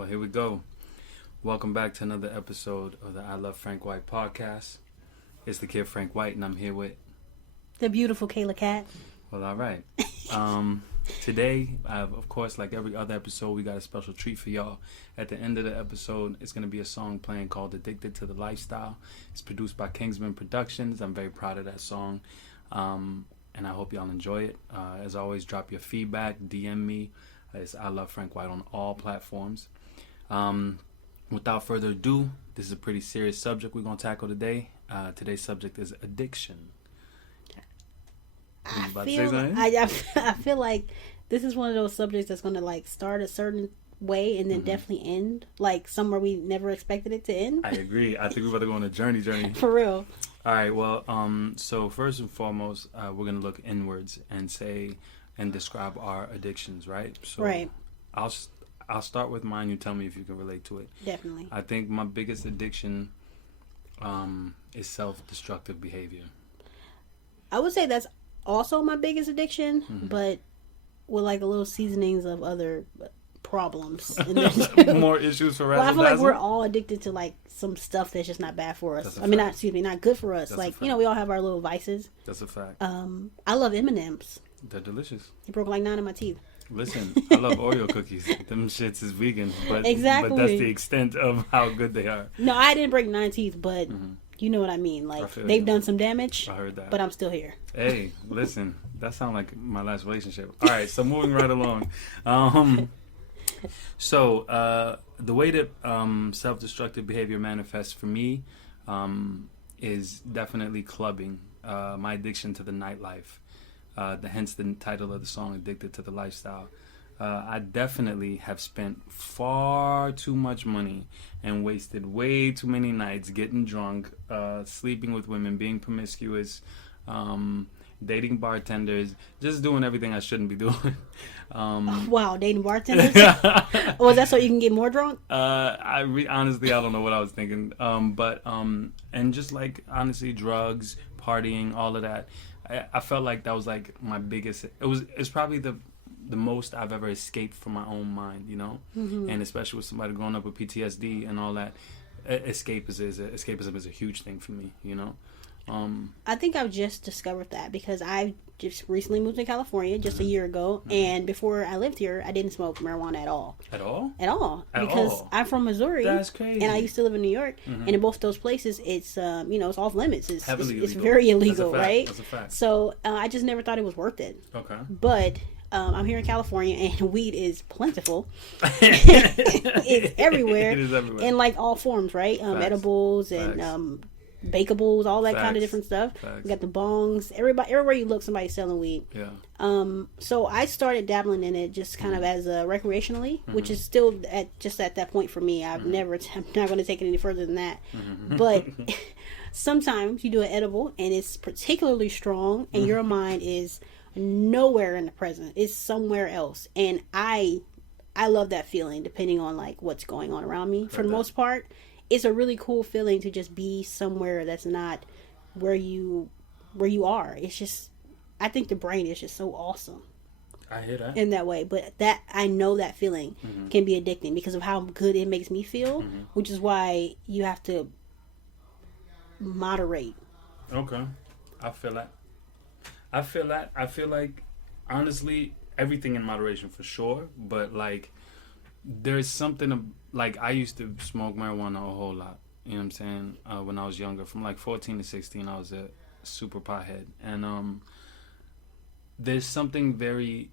Well, here we go. Welcome back to another episode of the I Love Frank White podcast. It's the kid Frank White, and I'm here with the beautiful Kayla Cat. Well, all right. Today, of course, like every other episode, we got a special treat for y'all. At the end of the episode, it's going to be a song playing called Addicted to the Lifestyle. It's produced by Kingsman Productions. I'm very proud of that song, and I hope y'all enjoy it. As always, drop your feedback, DM me. It's I Love Frank White on all platforms. Without further ado, this is a pretty serious subject we're going to tackle today. Today's subject is addiction. I feel like this is one of those subjects that's going to like start a certain way and then definitely end like somewhere we never expected it to end. I agree. I think we're about to go on a journey. For real. All right. Well, so first and foremost, we're going to look inwards and describe our addictions, right? So right. I'll start with mine. You tell me if you can relate to it. Definitely. I think my biggest addiction is self-destructive behavior. I would say that's also my biggest addiction, but with like a little seasonings of other problems. More issues for well, I feel like we're all addicted to like some stuff that's just not bad for us. Not good for us. That's like, we all have our little vices. That's a fact. I love M&Ms. They're delicious. He broke like 9 of my teeth. Listen, I love Oreo cookies. Them shits is vegan, but exactly. But that's the extent of how good they are. No, I didn't break 9 teeth, but you know what I mean. Like, they've done some damage. I heard that. But I'm still here. Hey, listen, that sounds like my last relationship. All right, so moving right along. So the way that self-destructive behavior manifests for me is definitely clubbing. My addiction to the nightlife. Hence the title of the song, Addicted to the Lifestyle. I definitely have spent far too much money and wasted way too many nights getting drunk, sleeping with women, being promiscuous, dating bartenders, just doing everything I shouldn't be doing. Wow, dating bartenders? Was that so you can get more drunk? Honestly, I don't know what I was thinking. And just like, honestly, drugs, partying, all of that. I felt like that was like my biggest. It's probably the most I've ever escaped from my own mind, and especially with somebody growing up with PTSD and all that. Escapism is a huge thing for me, I think I've just discovered that because I just recently moved to California just a year ago, and before I lived here, I didn't smoke marijuana at all. At all? At all. Because I'm from Missouri. That's crazy. And I used to live in New York, and in both those places, it's it's off limits. It's very illegal, right? That's a fact. So I just never thought it was worth it. Okay. But I'm here in California, and weed is plentiful. It's everywhere. It is everywhere. In like all forms, right? Edibles and bakables, all that kind of different stuff. We got the bongs. Everywhere you look, somebody's selling weed. Yeah. So I started dabbling in it just kind of as recreationally, which is still at that point for me. I'm not going to take it any further than that. But sometimes you do an edible and it's particularly strong, and your mind is nowhere in the present. It's somewhere else, and I love that feeling. Depending on like what's going on around me, for the most part. It's a really cool feeling to just be somewhere that's not where you are. It's just, I think the brain is just so awesome. I hear that. In that way. But that, I know that feeling can be addicting because of how good it makes me feel, which is why you have to moderate. Okay. I feel that. I feel like, honestly, everything in moderation for sure, but like, there's something like I used to smoke marijuana a whole lot. You know what I'm saying? When I was younger, from like 14 to 16, I was a super pothead, and there's something very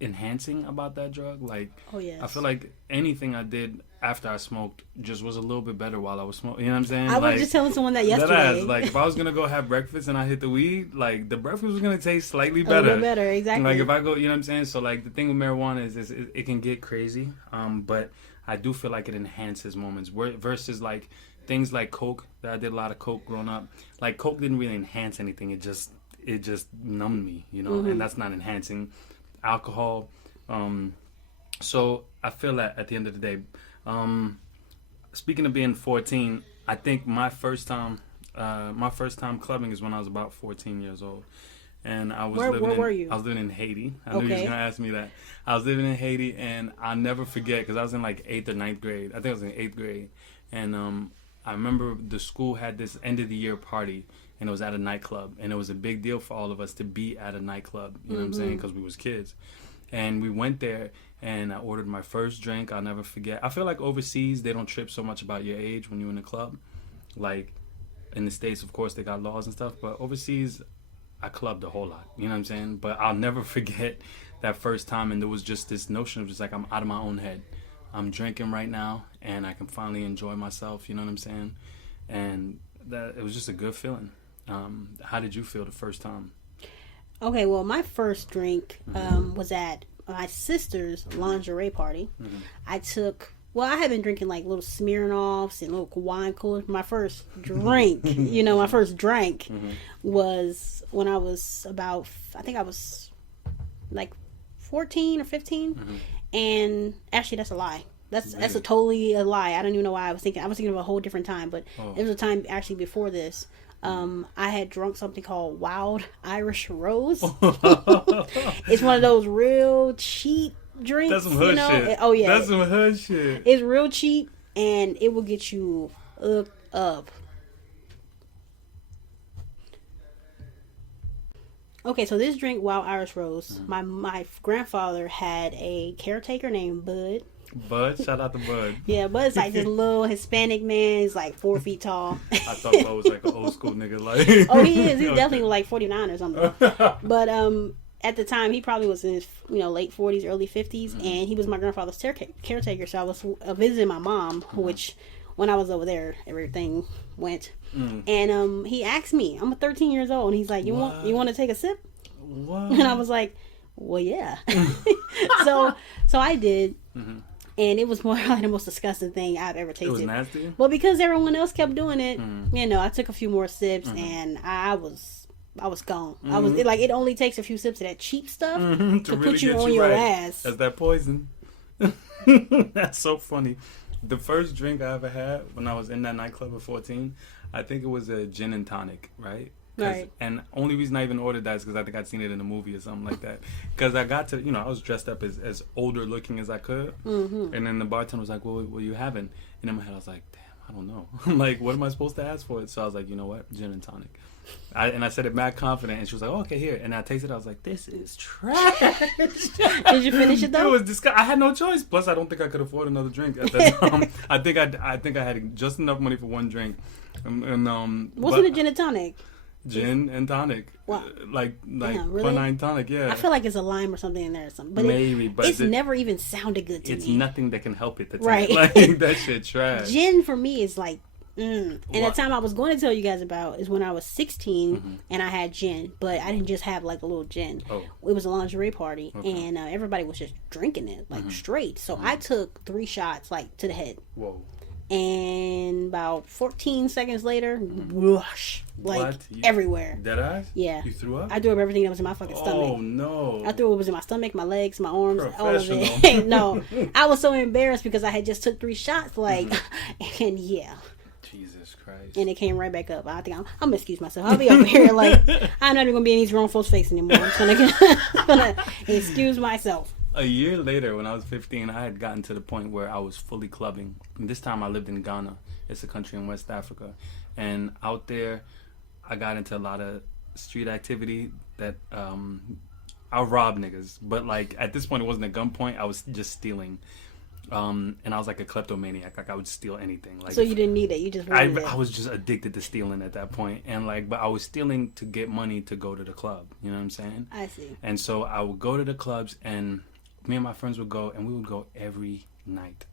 enhancing about that drug. Like, oh yes, I feel like anything I did after I smoked just was a little bit better while I was smoking. You know what I'm saying? I was just telling someone that yesterday. Like, if I was gonna go have breakfast and I hit the weed, like the breakfast was gonna taste slightly better. A little bit better, exactly. Like if I go, you know what I'm saying? So like the thing with marijuana is it can get crazy, but I do feel like it enhances moments. Versus like things like Coke, that I did a lot of Coke growing up. Like Coke didn't really enhance anything. It just numbed me, and that's not enhancing. Alcohol. So I feel that at the end of the day. Speaking of being 14, I think my first time clubbing is when I was about 14 years old. and I was Where were you? I was living in Haiti. I knew you was gonna ask me that. I was living in Haiti, and I'll never forget because I was in like 8th or 9th grade. I think I was in 8th grade, and I remember the school had this end of the year party, and it was at a nightclub, and it was a big deal for all of us to be at a nightclub. You know what I'm saying? Because we was kids, and we went there, and I ordered my first drink. I'll never forget. I feel like overseas they don't trip so much about your age when you're in the club, like in the States, of course, they got laws and stuff, but overseas, I clubbed a whole lot. You know what I'm saying? But I'll never forget that first time, and there was just this notion of just like, I'm out of my own head. I'm drinking right now, and I can finally enjoy myself. You know what I'm saying? And that it was just a good feeling. How did you feel the first time? Okay, well, my first drink was at my sister's lingerie party. I took... Well, I had been drinking like little Smirnoffs and little wine coolers. My first drink, my first drink was when I was about, I think I was like 14 or 15. And actually, that's a lie. That's a totally a lie. I don't even know why I was thinking of a whole different time, but it was a time actually before this. I had drunk something called Wild Irish Rose. It's one of those real cheap drinks. That's some hood shit. Oh yeah, that's some hood shit. It's real cheap, and it will get you hooked up. Okay, so this drink, Wild Irish Rose, my grandfather had a caretaker named Bud. Bud, shout out to Bud. Yeah, Bud's like this little Hispanic man. He's like 4 feet tall. I thought Bud was like an old school nigga. Like, oh, he is. He's definitely like 49 or something. But at the time, he probably was in his late 40s, early 50s, and he was my grandfather's caretaker. So I was visiting my mom, which when I was over there, everything went. And he asked me, I'm 13 years old, and he's like, you want to take a sip? What? And I was like, well, yeah. so I did. And it was more like the most disgusting thing I've ever tasted. It was nasty? Well, because everyone else kept doing it, I took a few more sips, and I was gone. I was it only takes a few sips of that cheap stuff to really put you on your ass. That's that poison. That's so funny. The first drink I ever had when I was in that nightclub at 14, I think it was a gin and tonic, right? Right. And only reason I even ordered that is because I think I'd seen it in a movie or something like that. Because I got to, I was dressed up as older looking as I could. And then the bartender was like, well, what are you having? And in my head, I was like, damn, I don't know. I'm like, what am I supposed to ask for it? So I was like, you know what? Gin and tonic. I said it mad confident, and she was like, oh, okay, here. And I tasted it. I was like, this is trash. Did you finish it, though? It was disgusting. I had no choice. Plus, I don't think I could afford another drink at that time. I think I had just enough money for one drink. Wasn't it gin and tonic? Gin and tonic. Wow. Like really? quinine tonic, yeah. I feel like it's a lime or something in there or something. But maybe, but it's never even sounded good to me. It's nothing that can help it. Right. Like, that shit trash. Gin for me is like, And the time I was going to tell you guys about is when I was 16 and I had gin, but I didn't just have like a little gin. Oh. It was a lingerie party and everybody was just drinking it like straight. So I took 3 shots like to the head. Whoa. And about 14 seconds later, whoosh, like everywhere. Dead eyes? Yeah. You threw up? I threw up everything that was in my fucking stomach. Oh, no. I threw up what was in my stomach, my legs, my arms, all of it. No. I was so embarrassed because I had just took 3 shots, like, and yeah. Jesus Christ. And it came right back up. I think I'm going to excuse myself. I'll be over here like, I'm not even going to be in these grown folks' face anymore. I'm just going to excuse myself. A year later, when I was 15, I had gotten to the point where I was fully clubbing. And this time I lived in Ghana. It's a country in West Africa. And out there, I got into a lot of street activity that I robbed niggas. But like at this point, it wasn't a gunpoint. I was just stealing. And I was like a kleptomaniac. Like I would steal anything. Like, so you didn't need it. You just wanted it. I was just addicted to stealing at that point. And like, but I was stealing to get money to go to the club. You know what I'm saying? I see. And so I would go to the clubs, and me and my friends would go, and we would go every night.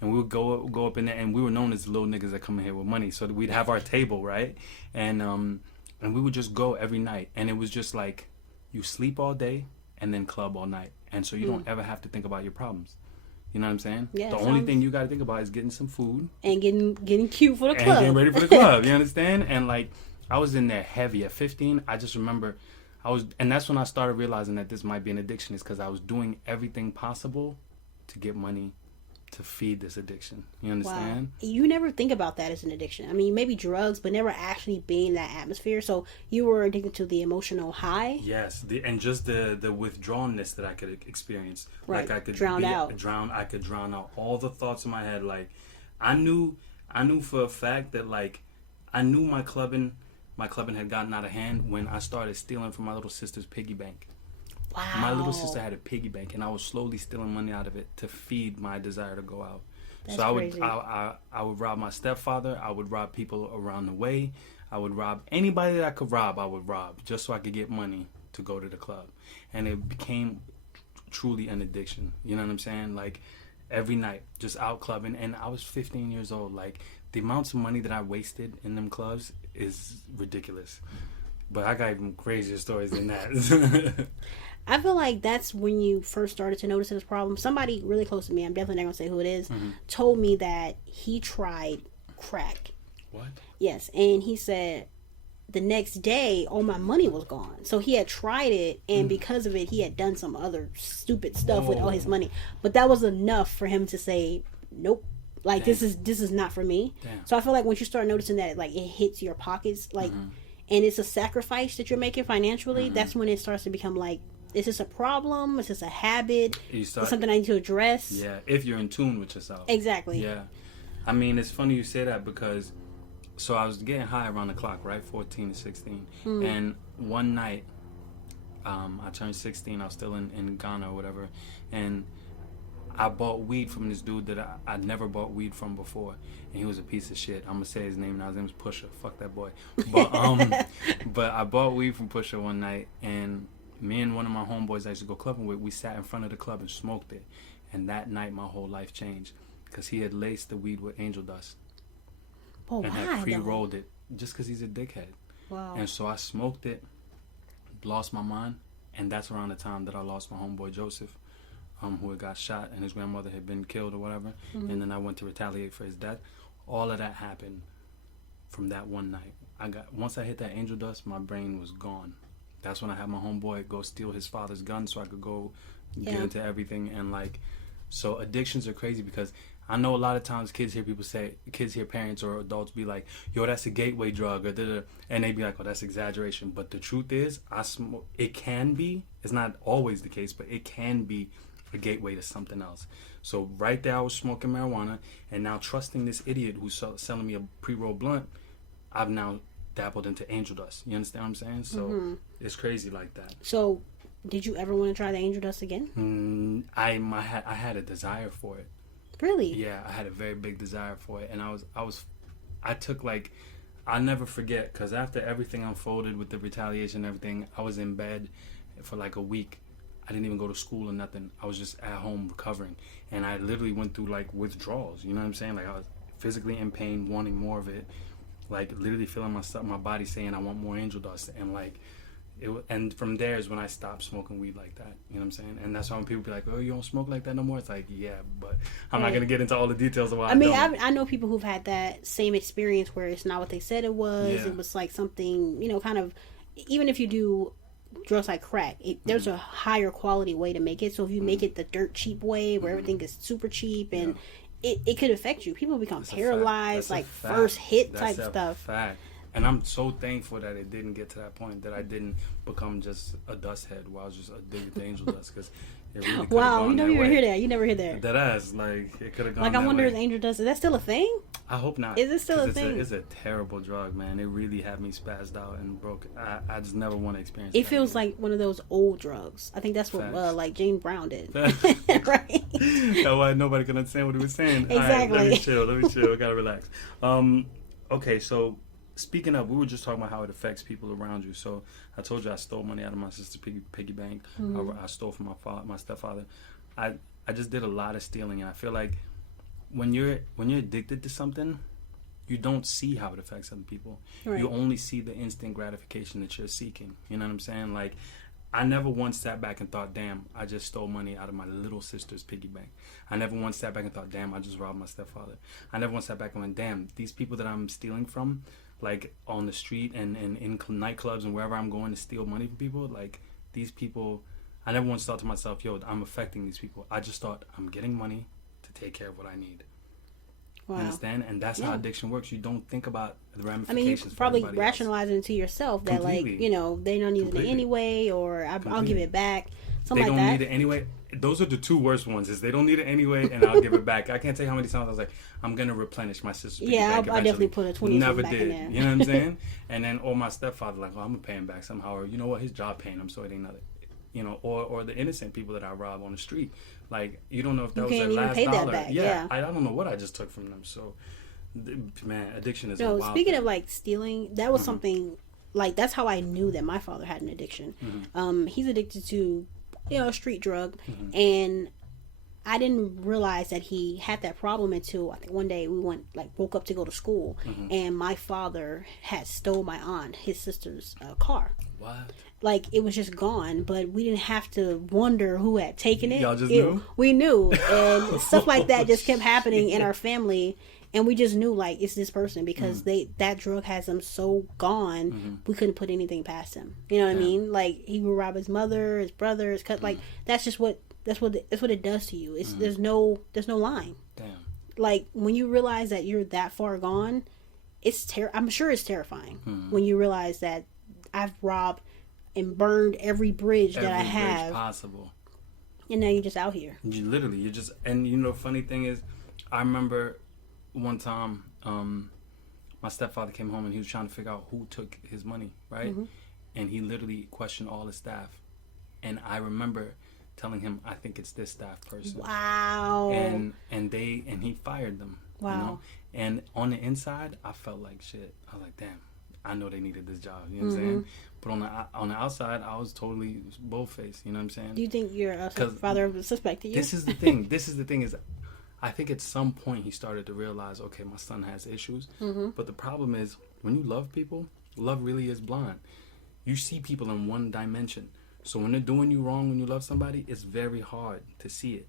And we would go up in there, and we were known as the little niggas that come in here with money. So we'd have our table, right? And we would just go every night. And it was just like, you sleep all day and then club all night. And so you don't ever have to think about your problems. You know what I'm saying? Yeah, the only thing you got to think about is getting some food. And getting cute for the club. And getting ready for the club. You understand? And like, I was in there heavy. At 15, I just remember and that's when I started realizing that this might be an addiction, is because I was doing everything possible to get money to feed this addiction. You understand? Wow. You never think about that as an addiction. I mean, maybe drugs, but never actually being in that atmosphere. So you were addicted to the emotional high. Yes, and just the withdrawnness that I could experience. Right. Like I could drown out. I could drown out all the thoughts in my head. Like I knew for a fact that like I knew my clubbing had gotten out of hand when I started stealing from my little sister's piggy bank. Wow. My little sister had a piggy bank, and I was slowly stealing money out of it to feed my desire to go out. That's so crazy. I would rob my stepfather. I would rob people around the way. I would rob anybody that I could rob. I would rob just so I could get money to go to the club, and it became truly an addiction. You know what I'm saying? Like every night, just out clubbing, and I was 15 years old. Like the amounts of money that I wasted in them clubs is ridiculous. But I got even crazier stories than that. I feel like that's when you first started to notice this problem. Somebody really close to me, I'm definitely not going to say who it is, told me that he tried crack. What? Yes, and he said the next day all my money was gone. So he had tried it, and because of it, he had done some other stupid stuff with all his money. But that was enough for him to say, nope. Like, this is not for me. Damn. So I feel like once you start noticing that, like, it hits your pockets, like, and it's a sacrifice that you're making financially, that's when it starts to become like, is this a problem? Is this a habit? Is something I need to address? Yeah, if you're in tune with yourself. Exactly. Yeah. I mean, it's funny you say that because, so I was getting high around the clock, right? 14 to 16. And one night, I turned 16. I was still in Ghana or whatever. And I bought weed from this dude that I'd never bought weed from before. And he was a piece of shit. I'm going to say his name now. His name was Pusha. Fuck that boy. But, but I bought weed from Pusha one night, and me and one of my homeboys I used to go clubbing with, we sat in front of the club and smoked it. And that night, my whole life changed. Because he had laced the weed with angel dust. Oh, and had pre-rolled it. Just because he's a dickhead. Wow. And so I smoked it, lost my mind. And that's around the time that I lost my homeboy Joseph, who had got shot and his grandmother had been killed or whatever. And then I went to retaliate for his death. All of that happened from that one night. Once I hit that angel dust, my brain was gone. That's when I had my homeboy go steal his father's gun so I could go get into everything. And like, so addictions are crazy because I know a lot of times kids hear parents or adults be like, yo, that's a gateway drug, or da-da. And they be like, oh, that's exaggeration. But the truth is, it can be, it's not always the case, but it can be a gateway to something else. So right there I was smoking marijuana, and now trusting this idiot who's selling me a pre-rolled blunt, I've now dabbled into angel dust. You understand what I'm saying? So it's crazy like that. So did you ever want to try the angel dust again? I had a desire for it. Really? Yeah, I had a very big desire for it, and I took like, I'll never forget, because after everything unfolded with the retaliation and everything, I was in bed for like a week. I didn't even go to school or nothing. I was just at home recovering, and I literally went through like withdrawals. You know what I'm saying? Like I was physically in pain, wanting more of it, like literally feeling my body saying I want more angel dust, and like and from there is when I stopped smoking weed like that. You know what I'm saying? And that's why when people be like, "Oh, you don't smoke like that no more," it's like, yeah, but I'm not gonna get into all the details of why. I know people who've had that same experience where it's not what they said it was. Yeah. It was like something, kind of. Even if you do drugs like crack, there's a higher quality way to make it. So if you make it the dirt cheap way, where everything is super cheap, and it could affect you. People become paralyzed, like first hit type stuff. Fact. And I'm so thankful that it didn't get to that point, that I didn't become just a dust head while I was just addicted to angel dust, because it really could have gone you never hear that. You never hear that. That ass, like, it could have gone like, that I wonder way. if angel dust, is that still a thing? I hope not. Is it still a thing? It's a terrible drug, man. It really had me spazzed out and broke. I just never want to experience it. It feels like one of those old drugs. I think that's what like Jane Brown did. Right? That's why nobody could understand what he was saying. Exactly. All right, let me chill. I gotta relax. Okay, so speaking of, we were just talking about how it affects people around you. So I told you I stole money out of my sister's piggy bank. I stole from my stepfather. I just did a lot of stealing, and I feel like when you're addicted to something, you don't see how it affects other people. Right. You only see the instant gratification that you're seeking. You know what I'm saying? Like, I never once sat back and thought, damn, I just stole money out of my little sister's piggy bank. I never once sat back and thought, damn, I just robbed my stepfather. I never once sat back and went, damn, these people that I'm stealing from, like on the street and in nightclubs and wherever I'm going to steal money from people, like these people, I never once thought to myself, yo, I'm affecting these people. I just thought, I'm getting money to take care of what I need. Wow. You understand? And that's how addiction works. You don't think about the ramifications. I mean, you probably rationalize it to yourself that, Completely. like, you know, they don't need it anyway, or I'll give it back. Something they like don't that. need it anyway. Those are the two worst ones. Is they don't need it anyway, and I'll give it back. I can't tell you how many times I was like, I'm gonna replenish my sister's piggy bank I definitely put a 20 Never back did. in there. You know what I'm saying? And then, or my stepfather, like, I'm gonna pay him back somehow, or you know what, his job paying him, so it ain't nothing. You know, or the innocent people that I rob on the street. Like, you don't know if that was their last dollar. Back. Yeah, I don't know what I just took from them. So, man, addiction is. No, a wild speaking thing. of like stealing, that was something like that's how I knew that my father had an addiction. He's addicted to, you know, a street drug, and I didn't realize that he had that problem until I think one day we woke up to go to school, and my father had stole my aunt, his sister's car. What? Like, it was just gone, but we didn't have to wonder who had taken it. Y'all just knew? We knew, and stuff like that just kept happening in our family, and we just knew, like, it's this person, because that drug has them so gone, we couldn't put anything past him. You know what I mean? Like, he would rob his mother, his brother, his cut. Like, that's what it does to you. It's there's no line. Damn. Like, when you realize that you're that far gone, I'm sure it's terrifying when you realize that I've robbed and burned every bridge that I have possible, and now you're just out here. You're just, and you know, funny thing is, I remember one time, my stepfather came home and he was trying to figure out who took his money, right? And he literally questioned all his staff, and I remember telling him, I think it's this staff person. Wow. And he fired them. Wow. You know? And on the inside, I felt like shit. I was like, damn, I know they needed this job. You know what I'm saying? But on the outside, I was totally bull-faced. You know what I'm saying? Do you think your father suspected you? This is the thing. Is I think at some point he started to realize, okay, my son has issues. But the problem is, when you love people, love really is blind. You see people in one dimension. So when they're doing you wrong, when you love somebody, it's very hard to see it.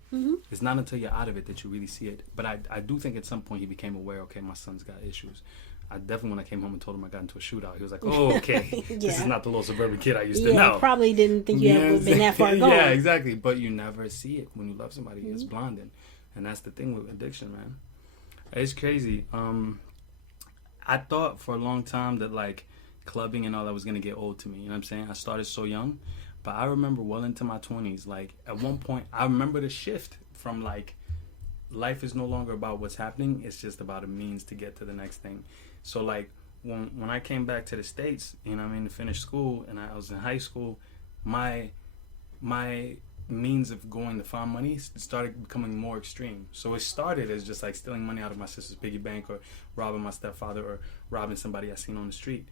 It's not until you're out of it that you really see it. But I do think at some point he became aware, okay, my son's got issues. I definitely, when I came home and told him I got into a shootout, he was like, oh, okay, this is not the little suburban kid I used to know. Probably didn't think you had been that far gone. Yeah, exactly. But you never see it when you love somebody. It's blinding. And that's the thing with addiction, man. It's crazy. I thought for a long time that, like, clubbing and all that was going to get old to me. You know what I'm saying? I started so young. But I remember well into my 20s, like, at one point, I remember the shift from, like, life is no longer about what's happening. It's just about a means to get to the next thing. So, like, when I came back to the States, you know what I mean, to finish school, and I was in high school, my means of going to find money started becoming more extreme. So it started as just, like, stealing money out of my sister's piggy bank, or robbing my stepfather, or robbing somebody I seen on the street.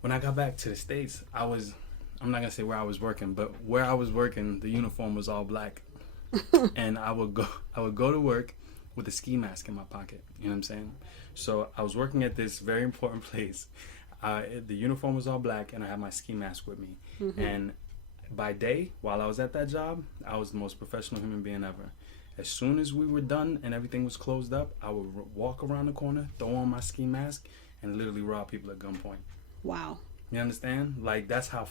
When I got back to the States, I'm not going to say where I was working, but where I was working, the uniform was all black. And I would go to work with a ski mask in my pocket. You know what I'm saying? So I was working at this very important place. The uniform was all black, and I had my ski mask with me. And by day, while I was at that job, I was the most professional human being ever. As soon as we were done and everything was closed up, I would walk around the corner, throw on my ski mask, and literally rob people at gunpoint. Wow. You understand? Like, that's how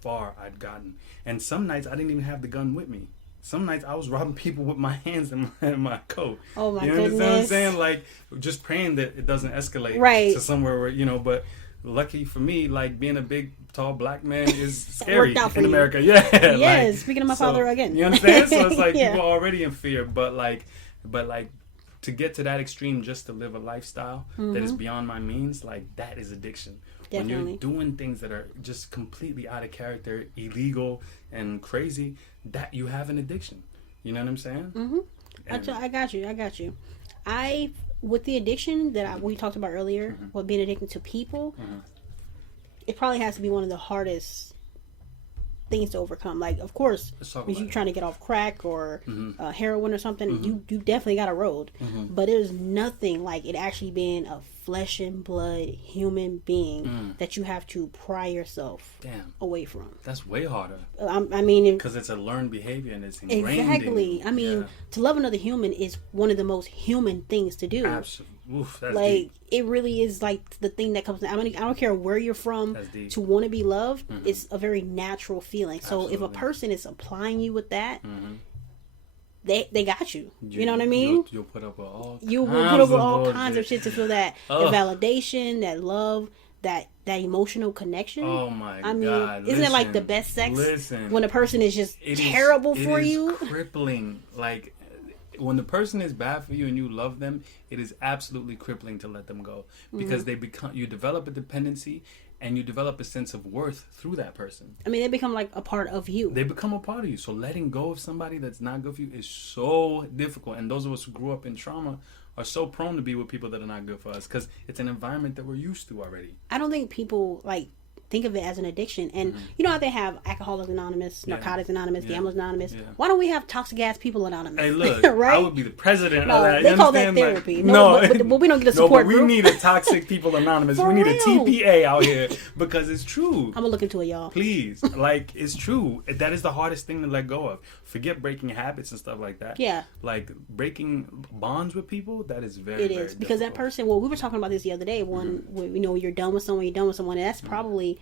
far I'd gotten. And some nights, I didn't even have the gun with me. Some nights, I was robbing people with my hands in my coat. Oh, my goodness. You understand what I'm saying? Like, just praying that it doesn't escalate to somewhere where, you know, but lucky for me, like, being a big, tall black man is scary in America. Yeah. Yes, like, speaking of my father again. You understand? So it's like, people are already in fear, but to get to that extreme just to live a lifestyle that is beyond my means, like, that is addiction. Definitely. When you're doing things that are just completely out of character, illegal, and crazy, that you have an addiction. You know what I'm saying? I got you. With the addiction that we talked about earlier, with being addicted to people, it probably has to be one of the hardest things to overcome. Like, of course, if you're trying to get off crack or heroin or something, you definitely got a road. But there's nothing like it actually being a flesh and blood human being that you have to pry yourself away from. That's way harder. I mean, because it's a learned behavior and it's ingrained. Exactly. I mean, to love another human is one of the most human things to do. Absolutely. Oof, that's like deep. It really is like the thing that comes. I mean, I don't care where you're from. To want to be loved, it's a very natural feeling. So if a person is applying you with that, they got you. You know what I mean? You'll put up with all You will kinds put up with of all bullshit. kinds of shit to feel that validation, that love, that emotional connection. Oh my I mean, God! isn't it like the best sex when a person is just terrible for you? It is crippling. Like when the person is bad for you and you love them, it is absolutely crippling to let them go because you develop a dependency. And you develop a sense of worth through that person. I mean, they become like a part of you. They become a part of you. So letting go of somebody that's not good for you is so difficult. And those of us who grew up in trauma are so prone to be with people that are not good for us because it's an environment that we're used to already. I don't think people like think of it as an addiction. And you know how they have Alcoholics Anonymous, Narcotics Anonymous, Gamblers Anonymous? Yeah. Why don't we have toxic ass people anonymous? Hey, look, right? I would be the president no, of that. They call that therapy. Like, no, but we don't get a support group. We need a Toxic People Anonymous. We need a TPA out here because it's true. I'm going to look into it, y'all. Please. Like, it's true. That is the hardest thing to let go of. Forget breaking habits and stuff like that. Yeah. Like, breaking bonds with people, that is very, It is. Because that person, well, we were talking about this the other day. When you're done with someone, and that's probably...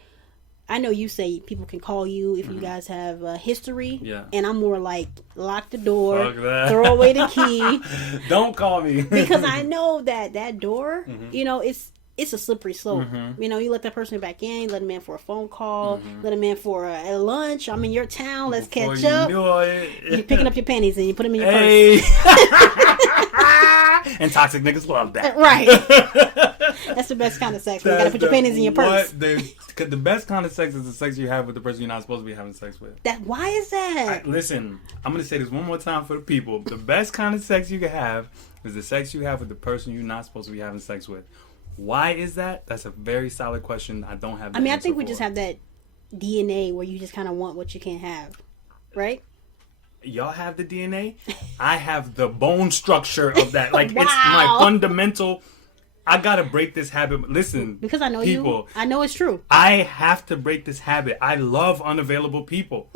I know you say people can call you if you guys have history. Yeah. And I'm more like, lock the door, throw away the key. Don't call me. Because I know that door, it's a slippery slope. You let that person back in, you let them in for a phone call, let them in for a lunch. I'm in your town, let's catch up. You're picking up your pennies and you put them in your purse. And toxic niggas love that. Right. That's the best kind of sex. You gotta put your pennies in your purse. The best kind of sex is the sex you have with the person you're not supposed to be having sex with. Why is that? Listen, I'm gonna say this one more time for the people. The best kind of sex you can have is the sex you have with the person you're not supposed to be having sex with. Why is that? That's a very solid question. I don't have. I think we just have that DNA where you just kind of want what you can't have, right? Y'all have the DNA. I have the bone structure of that. Like It's my fundamental. I gotta break this habit. Listen, because I know people, I know it's true. I have to break this habit. I love unavailable people,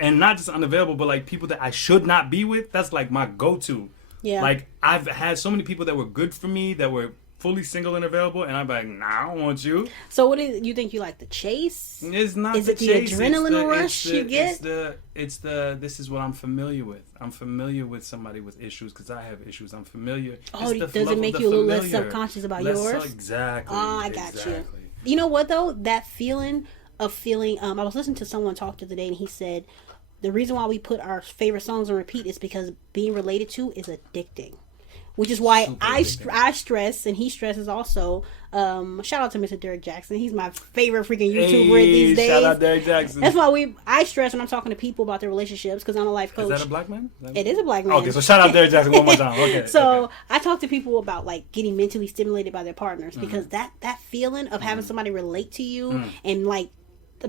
and not just unavailable, but like people that I should not be with. That's like my go-to. Yeah. Like I've had so many people that were good for me that were fully single and available, and I'm like, nah, I don't want you. So what is you think you like the chase? It's not. Is it the chase. adrenaline rush you get? It's the. This is what I'm familiar with. I'm familiar with somebody with issues because I have issues. I'm familiar. Oh, does it make you a little less subconscious about yours? Exactly. Oh, I got you. You know what though? That feeling. I was listening to someone talk the other day, and he said the reason why we put our favorite songs on repeat is because being related to is addicting. Which is why I stress, and he stresses also. Shout out to Mr. Derek Jackson. He's my favorite freaking YouTuber these days. Shout out Derek Jackson. That's why I stress when I'm talking to people about their relationships because I'm a life coach. Is that a black man? It is a black man. Okay, so shout out Derek Jackson one more time. Okay. So I talk to people about like getting mentally stimulated by their partners because that feeling of having somebody relate to you and like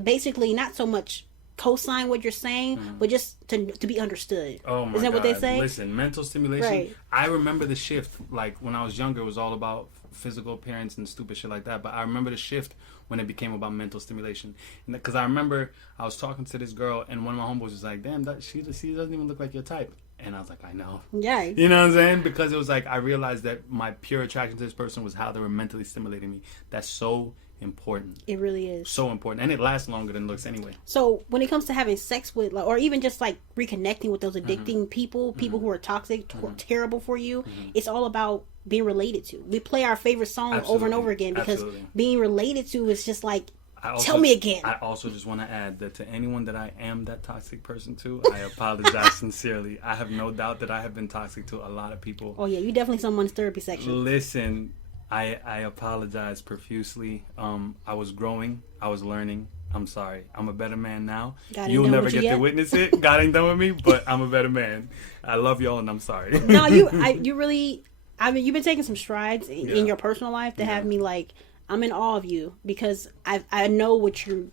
basically not so much co-sign what you're saying, but just to be understood. Oh my God. Isn't that what they say? Listen, mental stimulation. Right. I remember the shift. Like when I was younger, it was all about physical appearance and stupid shit like that. But I remember the shift when it became about mental stimulation. Because I remember I was talking to this girl, and one of my homeboys was like, "Damn, she doesn't even look like your type." And I was like, I know. Yeah. You know what I'm saying? Because it was like I realized that my pure attraction to this person was how they were mentally stimulating me. That's so important. It really is. So important. And it lasts longer than looks anyway. So when it comes to having sex with, like, or even just like reconnecting with those addicting people who are toxic, terrible for you, it's all about being related to. We play our favorite song over and over again because being related to is just like, tell me again. I also just want to add that to anyone that I am that toxic person to, I apologize sincerely. I have no doubt that I have been toxic to a lot of people. Oh yeah, you definitely someone's therapy section. Listen, I apologize profusely. I was growing. I was learning. I'm sorry. I'm a better man now. You'll never get to witness it. God ain't done with me, but I'm a better man. I love y'all and I'm sorry. No, you really, I mean, you've been taking some strides in your personal life to have me like, I'm in awe of you because I know what you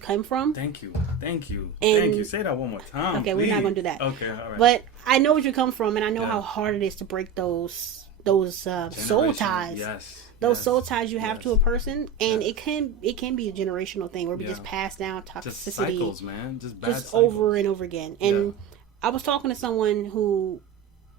come from. Thank you. Thank you. Say that one more time. Okay, please. we're not gonna do that. Okay, all right. But I know what you come from, and I know how hard it is to break those soul ties. Yes. Those soul ties you have to a person, and it can be a generational thing where we just pass down toxicity. Just cycles, man. Just bad cycles. Over and over again. And I was talking to someone who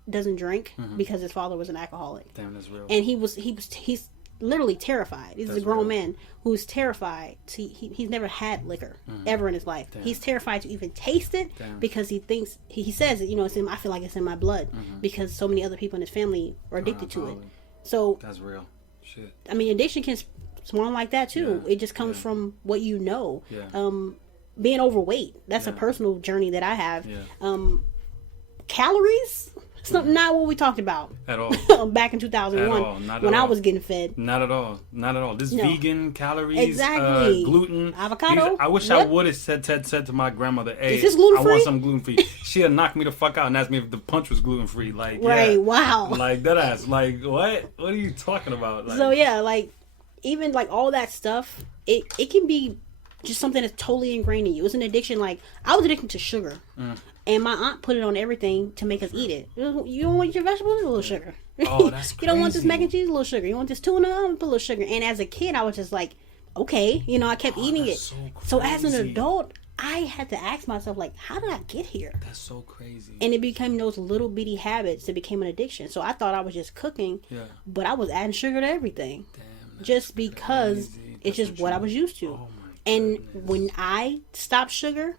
doesn't drink because his father was an alcoholic. Damn, that's real. And he's literally terrified. This is a grown man who's terrified. He's never had liquor ever in his life. Damn. He's terrified to even taste it because he thinks, he says, you know, I feel like it's in my blood because so many other people in his family are addicted to it. So that's real shit. I mean, addiction can spawn like that too. It just comes from what you know. Being overweight, that's a personal journey that I have. Calories, it's not what we talked about at all back in 2001 when I was getting fed. Not at all. This vegan calories, gluten, avocado. I wish I would have said to my grandmother, "Hey, is this gluten free? I want some gluten free." She'd have knocked me the fuck out and asked me if the punch was gluten free. Like, wow, like that ass. Like, what? What are you talking about? Like, so like even like all that stuff, it can be just something that's totally ingrained in you. It's an addiction. Like, I was addicted to sugar. And my aunt put it on everything to make us eat it. You don't want your vegetables? A little sugar. Oh, that's crazy. You don't want this mac and cheese? A little sugar. You want this tuna? I'm gonna put a little sugar. And as a kid, I was just like, okay. You know, I kept eating it. So as an adult, I had to ask myself, like, how did I get here? That's so crazy. And it became those little bitty habits that became an addiction. So I thought I was just cooking, but I was adding sugar to everything. Damn, just because it's just what I was used to. And when I stopped sugar,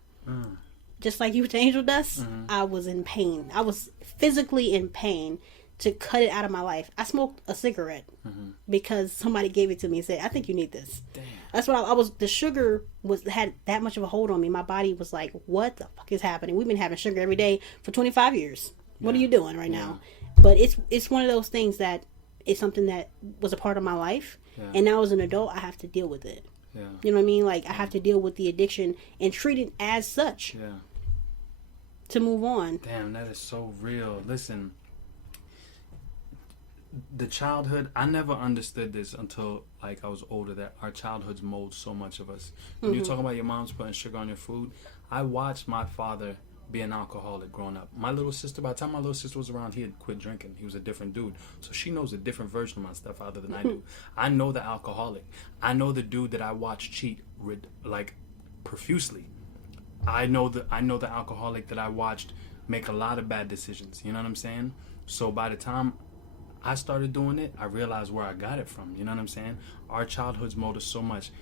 just like you with the angel dust, I was in pain. I was physically in pain to cut it out of my life. I smoked a cigarette because somebody gave it to me and said, I think you need this. Damn. That's what I was. The sugar had that much of a hold on me. My body was like, what the fuck is happening? We've been having sugar every day for 25 years. What are you doing right now? But it's one of those things that is something that was a part of my life. And now as an adult, I have to deal with it. You know what I mean? Like, I have to deal with the addiction and treat it as such to move on. Damn, that is so real. Listen, the childhood, I never understood this until like I was older, that our childhoods mold so much of us. When you talk about your mom's putting sugar on your food, I watched my father be an alcoholic growing up. My little sister, by the time my little sister was around, he had quit drinking. He was a different dude. So she knows a different version of my stepfather than I do. I know the alcoholic. I know the dude that I watch cheat like profusely. I know the alcoholic that I watched make a lot of bad decisions. You know what I'm saying? So by the time I started doing it, I realized where I got it from. You know what I'm saying? Our childhoods mold us so much.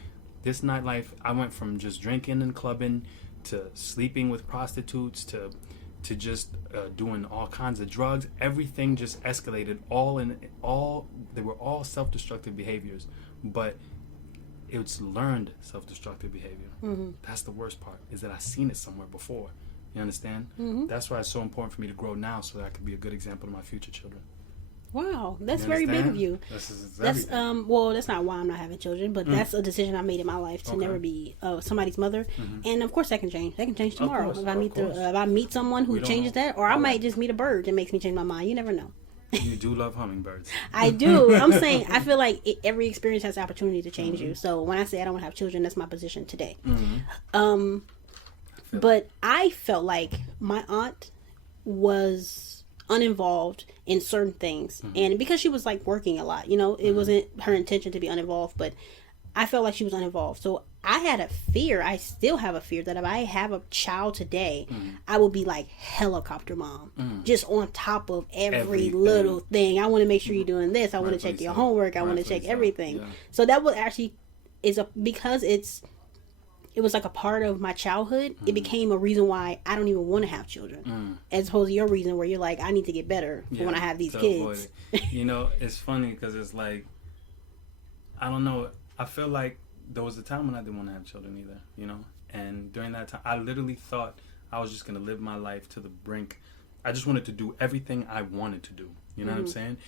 This nightlife, I went from just drinking and clubbing to sleeping with prostitutes to just doing all kinds of drugs. Everything just escalated. They were all self-destructive behaviors, but it's learned self-destructive behavior. That's the worst part, is that I've seen it somewhere before. You understand? That's why it's so important for me to grow now, so that I can be a good example to my future children. Wow, that's very big of you. That's well, that's not why I'm not having children, but that's a decision I made in my life to never be somebody's mother. And of course, that can change. That can change tomorrow if I meet someone who changes that, or I might just meet a bird that makes me change my mind. You never know. You do love hummingbirds. I do. I'm saying, I feel like every experience has the opportunity to change you. So when I say I don't want to have children, that's my position today. But I felt like my aunt was uninvolved in certain things, and because she was like working a lot, you know, it wasn't her intention to be uninvolved, but I felt like she was uninvolved. So I had a fear, I still have a fear, that if I have a child today, I will be like helicopter mom, just on top of every little thing. I want to make sure you're doing this, I want to check your homework, I want to check everything. So that was actually because it was like a part of my childhood, it became a reason why I don't even want to have children. As opposed to your reason where you're like, I need to get better for when I have these kids. You know, it's funny because it's like, I don't know, I feel like there was a time when I didn't want to have children either, you know? And during that time, I literally thought I was just going to live my life to the brink. I just wanted to do everything I wanted to do. You know what I'm saying?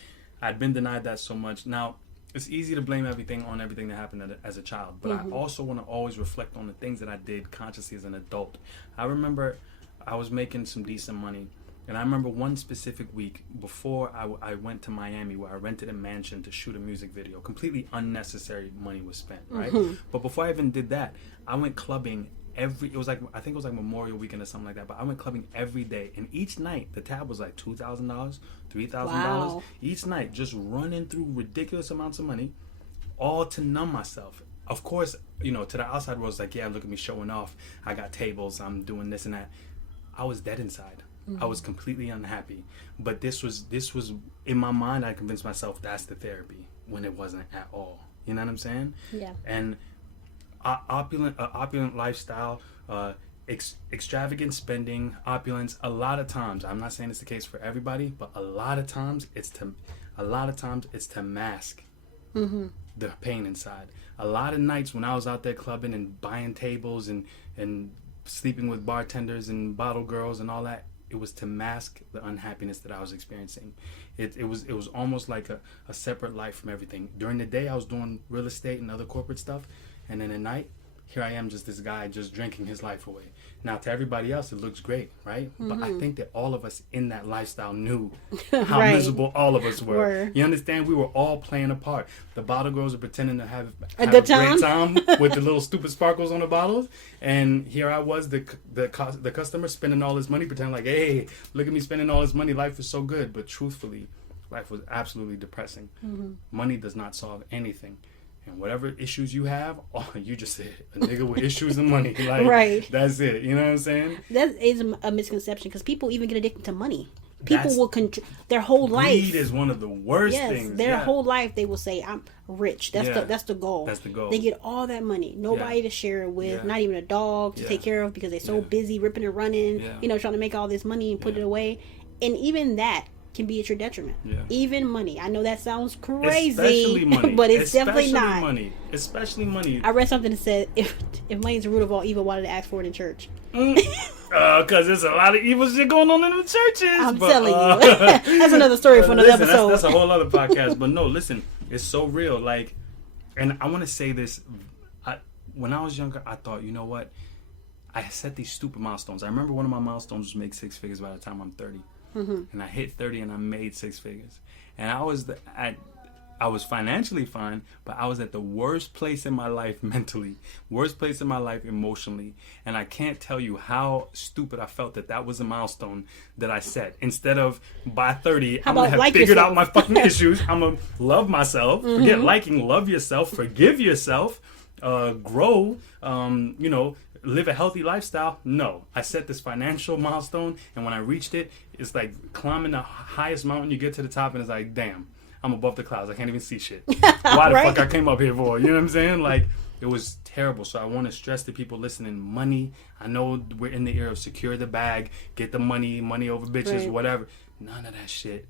I'd been denied that so much. Now, it's easy to blame everything that happened as a child, but I also want to always reflect on the things that I did consciously as an adult. I remember I was making some decent money, and I remember one specific week before I went to Miami, where I rented a mansion to shoot a music video. Completely unnecessary money was spent, right? But before I even did that, I went clubbing I think it was like Memorial Weekend or something like that, but I went clubbing every day, and each night the tab was like $2,000, $3,000 each night, just running through ridiculous amounts of money, all to numb myself. Of course, you know, to the outside world, it's like, yeah, look at me showing off, I got tables, I'm doing this and that. I was dead inside. I was completely unhappy. But this was in my mind. I convinced myself that's the therapy when it wasn't at all. You know what I'm saying? Yeah. And opulent lifestyle, extravagant spending, opulence. A lot of times, I'm not saying it's the case for everybody, but a lot of times it's to mask the pain inside. A lot of nights when I was out there clubbing and buying tables and sleeping with bartenders and bottle girls and all that, it was to mask the unhappiness that I was experiencing. It was almost like a separate life from everything. During the day, I was doing real estate and other corporate stuff, and then at night, here I am, just this guy just drinking his life away. Now, to everybody else, it looks great, right? But I think that all of us in that lifestyle knew how Right. miserable all of us were. You understand? We were all playing a part. The bottle girls were pretending to have A a good great time. time with the little stupid sparkles on the bottles, and here I was, the customer, spending all this money, pretending like, hey, look at me spending all this money. Life is so good, but truthfully, life was absolutely depressing. Money does not solve anything. And whatever issues you have, you just said a nigga with issues and money. Like, Right. That's it. You know what I'm saying? That is a misconception because people even get addicted to money. People That's- will their whole life. Greed is one of the worst Yes, things. their Yeah. whole life they will say, "I'm rich." That's Yeah. the goal. That's the goal. They get all that money, nobody Yeah. to share it with, Yeah. not even a dog to Yeah. take care of because they're so Yeah. busy ripping and running. Yeah. Trying to make all this money and put Yeah. it away, and even that can be at your detriment. Yeah. Even money. I know that sounds crazy, Especially money. but it's definitely not. Especially money. I read something that said, "If money's the root of all evil, why did they ask for it in church?" Because there's a lot of evil shit going on in the churches. I'm telling you, that's another story for another listen, episode. That's a whole other podcast. But no, listen, it's so real. Like, and I want to say this. When I was younger, I thought, you know what? I set these stupid milestones. I remember one of my milestones was make 6 figures by the time I'm 30. And I hit 30 and I made 6 figures. And I was financially fine, but I was at the worst place in my life mentally, worst place in my life emotionally. And I can't tell you how stupid I felt that was a milestone that I set. Instead of by 30, I'm going to have like figured out yourself? my fucking issues. I'm going to love myself, forget liking, love yourself, forgive yourself, grow, live a healthy lifestyle. No, I set this financial milestone, and when I reached it, it's like climbing the highest mountain. You get to the top, and it's like, damn, I'm above the clouds. I can't even see shit. Why the Right? fuck I came up here for? You know what I'm saying? Like, it was terrible. So I want to stress to people listening, money. I know we're in the era of secure the bag, get the money over bitches, Right. whatever. None of that shit.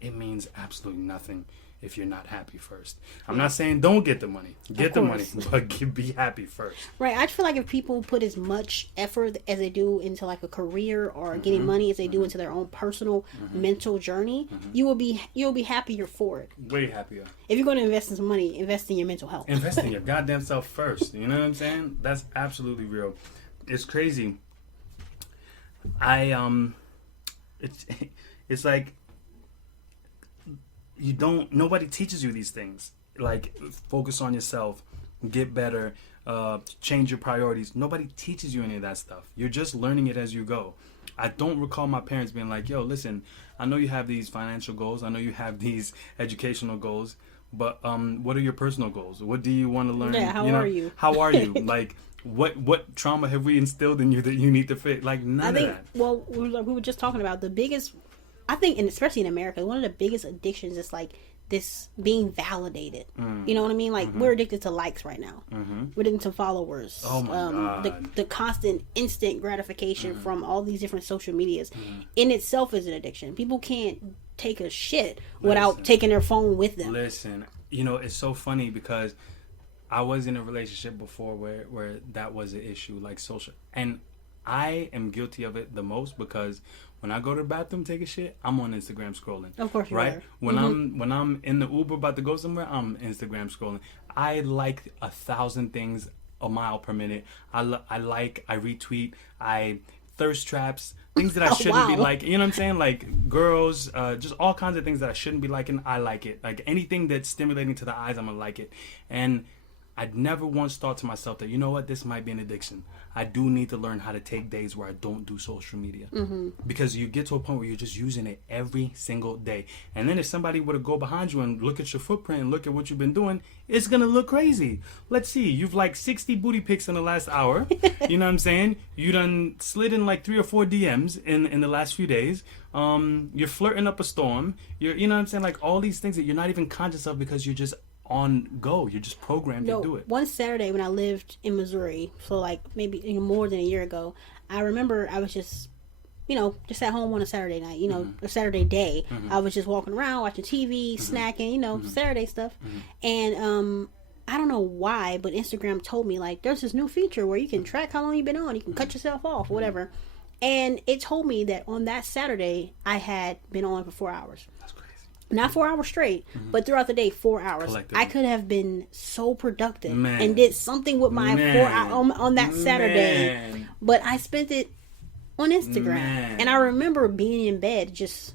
It means absolutely nothing if you're not happy first. I'm not saying don't get the money. Get the money, but be happy first. Right. I feel like if people put as much effort as they do into like a career or getting money as they do into their own personal mental journey, you'll be happier for it. Way happier. If you're going to invest in some money, invest in your mental health. Invest in your goddamn self first. You know what I'm saying? That's absolutely real. It's crazy. It's like nobody teaches you these things. Like, focus on yourself, get better, change your priorities. Nobody teaches you any of that stuff. You're just learning it as you go. I don't recall my parents being like, yo, listen, I know you have these financial goals. I know you have these educational goals. But what are your personal goals? What do you want to learn? Yeah, how are you? How are you? Like, what trauma have we instilled in you that you need to fit? Like, none of that. Well, we were just talking about the biggest, I think, and especially in America, one of the biggest addictions is like this being validated. You know what I mean? Like, we're addicted to likes right now. We're addicted to followers. Oh my God. The constant instant gratification from all these different social medias in itself is an addiction. People can't take a shit without taking their phone with them. Listen, it's so funny because I was in a relationship before where that was an issue, like social, and I am guilty of it the most because when I go to the bathroom, take a shit, I'm on Instagram scrolling. Of course you right? are. When I'm in the Uber about to go somewhere, I'm Instagram scrolling. I like 1,000 things a mile per minute. I retweet, I thirst traps, things that I shouldn't be wow. liking. You know what I'm saying? Like girls, just all kinds of things that I shouldn't be liking. I like it. Like anything that's stimulating to the eyes, I'm gonna like it. And I'd never once thought to myself that, you know what, this might be an addiction. I do need to learn how to take days where I don't do social media. Because you get to a point where you're just using it every single day. And then if somebody were to go behind you and look at your footprint and look at what you've been doing, it's going to look crazy. Let's see. You've liked 60 booty pics in the last hour. You know what I'm saying? You done slid in like 3 or 4 DMs in the last few days. You're flirting up a storm. You know what I'm saying? Like all these things that you're not even conscious of because you're just on go. You're just programmed to do it. One Saturday when I lived in Missouri, so like maybe more than a year ago, I remember I was just at home on a Saturday night, a Saturday day. I was just walking around, watching TV, snacking, Saturday stuff. And I don't know why, but Instagram told me, like, there's this new feature where you can track how long you've been on. You can cut yourself off, whatever. And it told me that on that Saturday, I had been on for 4 hours. Not 4 hours straight, but throughout the day, 4 hours. I could have been so productive and did something with my 4 hours on that Saturday. But I spent it on Instagram. And I remember being in bed just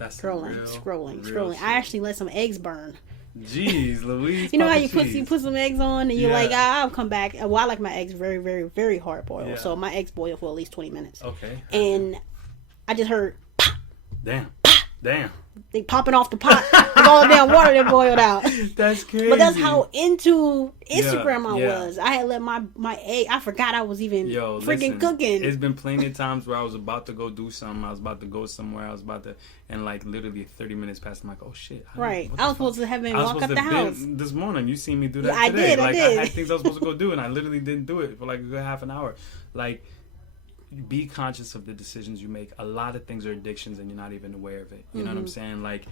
scrolling. I actually let some eggs burn. Jeez, Louise. You know how you put some eggs on and you're like, I'll come back. Well, I like my eggs very, very, very hard boiled. Yeah. So my eggs boil for at least 20 minutes. Okay. And I just heard pop. Damn. They popping off the pot with all the damn water that boiled out. That's crazy. But that's how into Instagram I was. I had let my egg. I forgot I was even freaking cooking. It's been plenty of times where I was about to go do something. I was about to go somewhere. And like literally 30 minutes past, I'm like, oh shit. Right. I was supposed to have been walk up the house this morning. You seen me do that today. I did. I had things I was supposed to go do, and I literally didn't do it for like a good half an hour. Like, be conscious of the decisions you make. A lot of things are addictions and you're not even aware of it. You know what I'm saying? Like,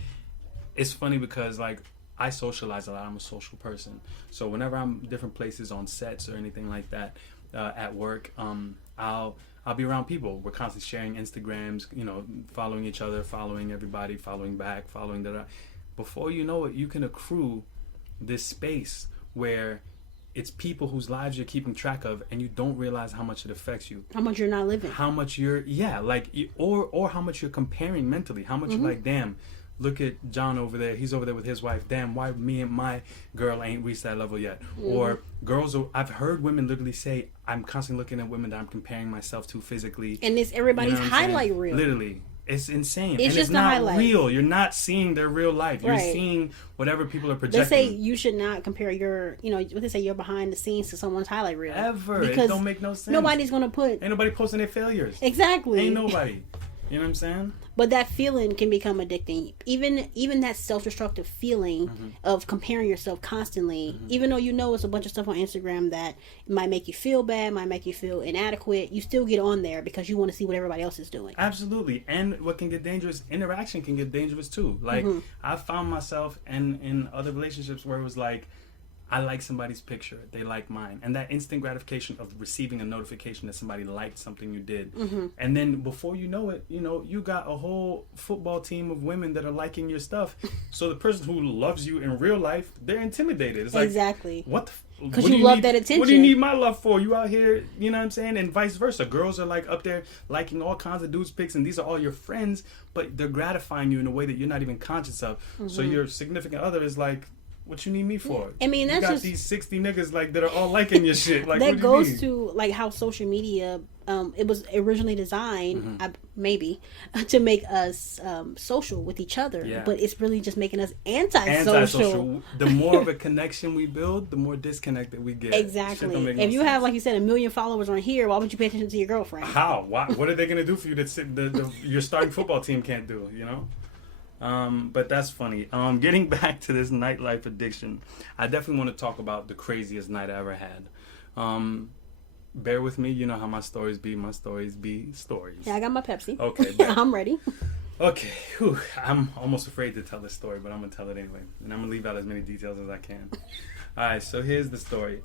it's funny because like I socialize a lot. I'm a social person. So whenever I'm different places on sets or anything like that, at work, I'll be around people. We're constantly sharing Instagrams, following each other, following everybody, following back, following that. Before you know it, you can accrue this space where it's people whose lives you're keeping track of, and you don't realize how much it affects you. How much you're not living. How much you're, or how much you're comparing mentally. How much you're like, damn, look at John over there. He's over there with his wife. Damn, why me and my girl ain't reached that level yet? Or girls, I've heard women literally say, I'm constantly looking at women that I'm comparing myself to physically. And it's everybody's highlight reel. Literally. It's insane. It's just not real. You're not seeing their real life. You're seeing whatever people are projecting. They say you should not compare your, what they say, your behind the scenes to someone's highlight reel. Ever. Because it don't make no sense. Nobody's going to put... Ain't nobody posting their failures. Exactly. Ain't nobody. You know what I'm saying? But that feeling can become addicting. Even that self-destructive feeling of comparing yourself constantly, even though it's a bunch of stuff on Instagram that might make you feel bad, might make you feel inadequate, you still get on there because you want to see what everybody else is doing. Absolutely. And what can get dangerous, interaction can get dangerous too. Like, I found myself in other relationships where it was like, I like somebody's picture, they like mine, and that instant gratification of receiving a notification that somebody liked something you did, and then before you know it, you got a whole football team of women that are liking your stuff. So the person who loves you in real life, they're intimidated. It's like, exactly. What? Because you love that attention. What do you need my love for? You out here, you know what I'm saying, and vice versa. Girls are like up there liking all kinds of dudes' pics, and these are all your friends, but they're gratifying you in a way that you're not even conscious of. So your significant other is like, what you need me for? I mean, that's you got just these 60 niggas like that are all liking your shit. Like, that goes to like how social media. It was originally designed, maybe, to make us social with each other, but it's really just making us antisocial. The more of a connection we build, the more disconnected we get. Exactly. If you have, like you said, 1 million followers on here, why would you pay attention to your girlfriend? How? Why? What are they gonna do for you that your starting football team can't do? But that's funny. Getting back to this nightlife addiction, I definitely want to talk about the craziest night I ever had. Bear with me. You know how my stories be. My stories be stories. Yeah, I got my Pepsi. Okay. I'm ready. Okay. Whew. I'm almost afraid to tell this story, but I'm going to tell it anyway. And I'm going to leave out as many details as I can. All right. So here's the story.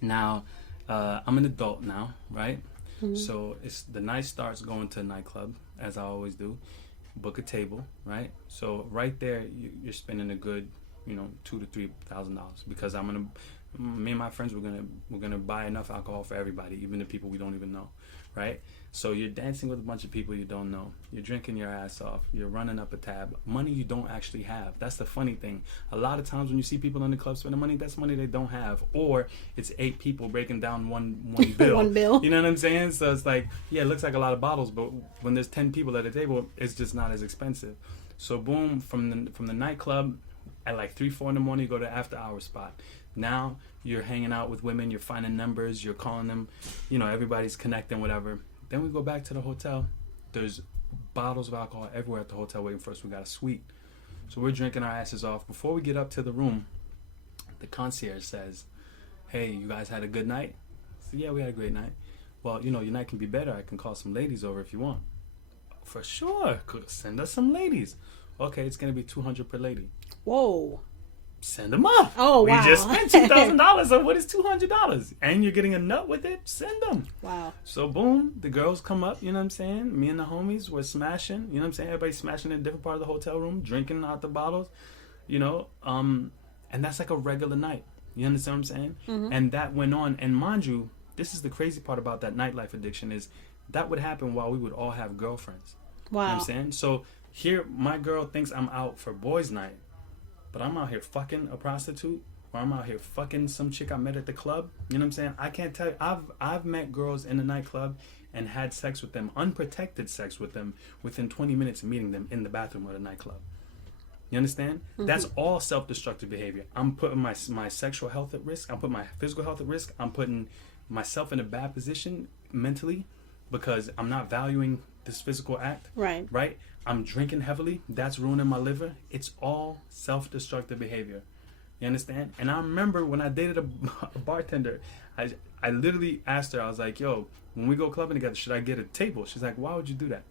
Now, I'm an adult now, right? So the night starts going to a nightclub, as I always do. Book a table, right? So right there, you're spending a good, $2,000 to $3,000 because I'm me and my friends, we're gonna buy enough alcohol for everybody, even the people we don't even know, right? So you're dancing with a bunch of people you don't know. You're drinking your ass off. You're running up a tab. Money you don't actually have. That's the funny thing. A lot of times when you see people in the club spending money, that's money they don't have. Or it's 8 people breaking down one bill. One bill. You know what I'm saying? So it's like, yeah, it looks like a lot of bottles, but when there's 10 people at a table, it's just not as expensive. So boom, from the nightclub at like 3-4 in the morning, you go to after hour spot. Now you're hanging out with women, you're finding numbers, you're calling them, everybody's connecting, whatever. Then we go back to the hotel. There's bottles of alcohol everywhere at the hotel waiting for us. We got a suite. So we're drinking our asses off. Before we get up to the room, the concierge says, hey, you guys had a good night? I said, yeah, we had a great night. Well, your night can be better. I can call some ladies over if you want. For sure. Send us some ladies. Okay, it's going to be $200 per lady. Whoa. Send them up. Oh, wow. We just spent $2,000 on what is $200. And you're getting a nut with it. Send them. Wow. So, boom, the girls come up, you know what I'm saying? Me and the homies were smashing, you know what I'm saying? Everybody smashing in a different part of the hotel room, drinking out the bottles, and that's like a regular night. You understand what I'm saying? Mm-hmm. And that went on. And mind you, this is the crazy part about that nightlife addiction is that would happen while we would all have girlfriends. Wow. You know what I'm saying? So, here, my girl thinks I'm out for boys' night. But I'm out here fucking a prostitute, or I'm out here fucking some chick I met at the club. You know what I'm saying? I can't tell you. I've met girls in the nightclub and had sex with them, unprotected sex with them, within 20 minutes of meeting them in the bathroom of the nightclub. You understand? Mm-hmm. That's all self-destructive behavior. I'm putting my sexual health at risk. I'm putting my physical health at risk. I'm putting myself in a bad position mentally because I'm not valuing this physical act. Right. Right? I'm drinking heavily. That's ruining my liver. It's all self-destructive behavior. You understand? And I remember when I dated a bartender, I literally asked her, I was like, yo, when we go clubbing together, should I get a table? She's like, why would you do that?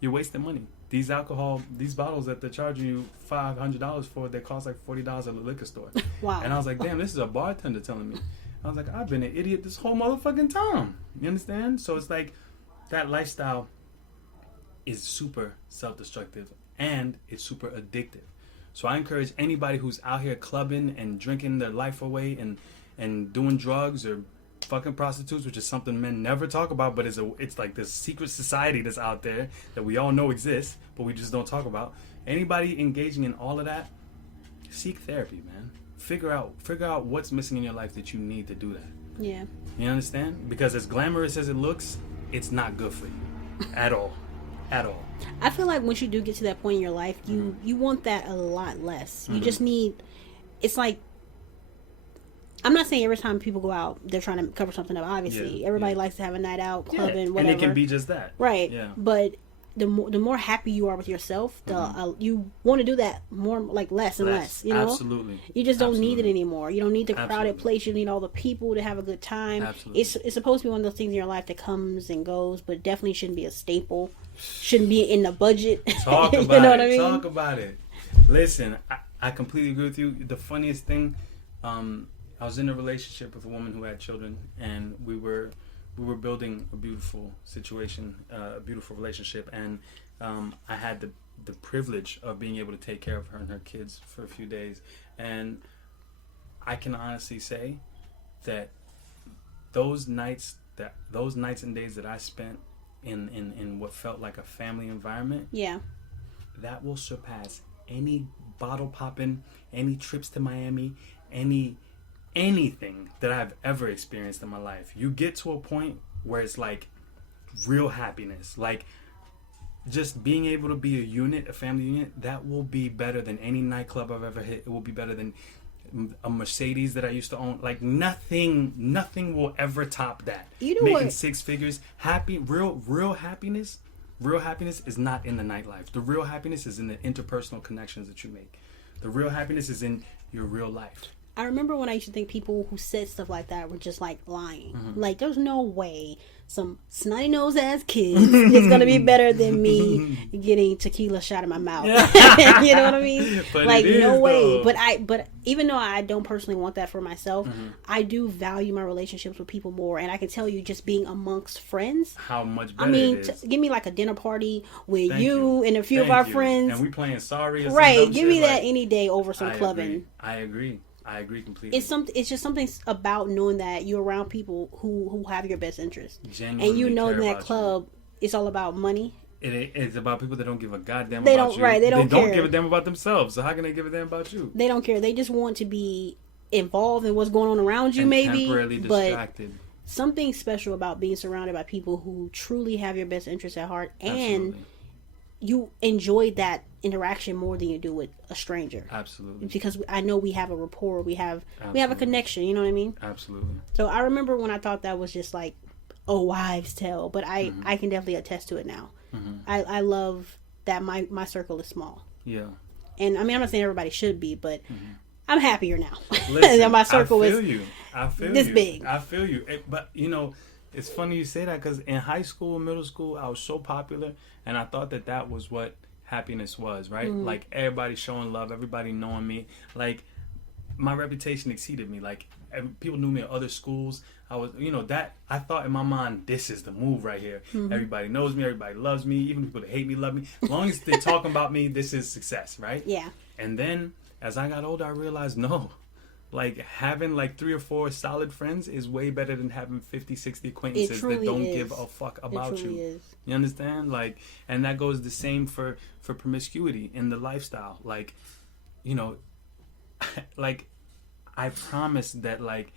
You're wasting money. These bottles that they're charging you $500 for, they cost like $40 at the liquor store. Wow. And I was like, damn, this is a bartender telling me. I was like, I've been an idiot this whole motherfucking time. You understand? So it's like that lifestyle is super self-destructive and it's super addictive. So I encourage anybody who's out here clubbing and drinking their life away and doing drugs or fucking prostitutes, which is something men never talk about, but it's like this secret society that's out there that we all know exists, but we just don't talk about. Anybody engaging in all of that, seek therapy, man. Figure out what's missing in your life that you need to do that. Yeah. You understand? Because as glamorous as it looks, it's not good for you at all. At all. I feel like once you do get to that point in your life, you want that a lot less. You just need. It's like, I'm not saying every time people go out they're trying to cover something up. Obviously, everybody likes to have a night out, clubbing, whatever. And it can be just that, right? Yeah. But the more happy you are with yourself, you want to do that more, like less and less. You know, absolutely. You just don't need it anymore. You don't need the crowded place. You need all the people to have a good time. Absolutely. It's supposed to be one of those things in your life that comes and goes, but definitely shouldn't be a staple. Shouldn't be in the budget. Talk about you know what it. I mean? Talk about it. Listen, I completely agree with you. The funniest thing, I was in a relationship with a woman who had children, and we were building a beautiful situation, a beautiful relationship, and I had the privilege of being able to take care of her and her kids for a few days, and I can honestly say that those nights and days that I spent in what felt like a family environment, that will surpass any bottle popping, any trips to Miami, anything that I've ever experienced in my life. You get to a point where it's like real happiness, like just being able to be a unit, a family unit. That will be better than any nightclub I've ever hit. It will be better than a Mercedes that I used to own. Like nothing will ever top that. You know Making what? 6 figures, real happiness is not in the nightlife. The real happiness is in the interpersonal connections that you make. The real happiness is in your real life. I remember when I used to think people who said stuff like that were just like lying. Like there's no way some snotty nose ass kids is gonna be better than me getting tequila shot in my mouth. You know what I mean? But like no way. Though. But even though I don't personally want that for myself, I do value my relationships with people more, and I can tell you just being amongst friends how much better it is. Give me like a dinner party with Thank you and a few of our friends, and we playing sorry or right? some Give me that like, any day over some clubbing. I agree. I agree completely. It's just something about knowing that you're around people who have your best interest, Genuinely and you know care that about club it's all about money. It's about people that don't give a goddamn They about don't you. right. They don't care. Give a damn about themselves. So how can they give a damn about you? They don't care. They just want to be involved in what's going on around you, And maybe. temporarily distracted. But something special about being surrounded by people who truly have your best interests at heart, and Absolutely. you enjoy that interaction more than you do with a stranger. Absolutely. Because I know we have a rapport, we have a connection. You know what I mean? Absolutely. So I remember when I thought that was just like a wives' tale, but I can definitely attest to it now. I love that my circle is small. Yeah. And I mean, I'm not saying everybody should be, but I'm happier now. Listen, my circle I feel you. I feel this you. big. I feel you. But you know, it's funny you say that because in high school, middle school, I was so popular, and I thought that was what happiness was, right? Like everybody showing love, everybody knowing me. Like my reputation exceeded me. Like people knew me at other schools. I was, that I thought in my mind, this is the move right here. Everybody knows me. Everybody loves me. Even people that hate me love me. As long as they're talking about me, this is success, right? Yeah. And then as I got older, I realized no. Like having like 3 or 4 solid friends is way better than having 50, 60 acquaintances that don't give a fuck about you. Is. You understand? Like, and that goes the same for promiscuity in the lifestyle. Like, like I promise that like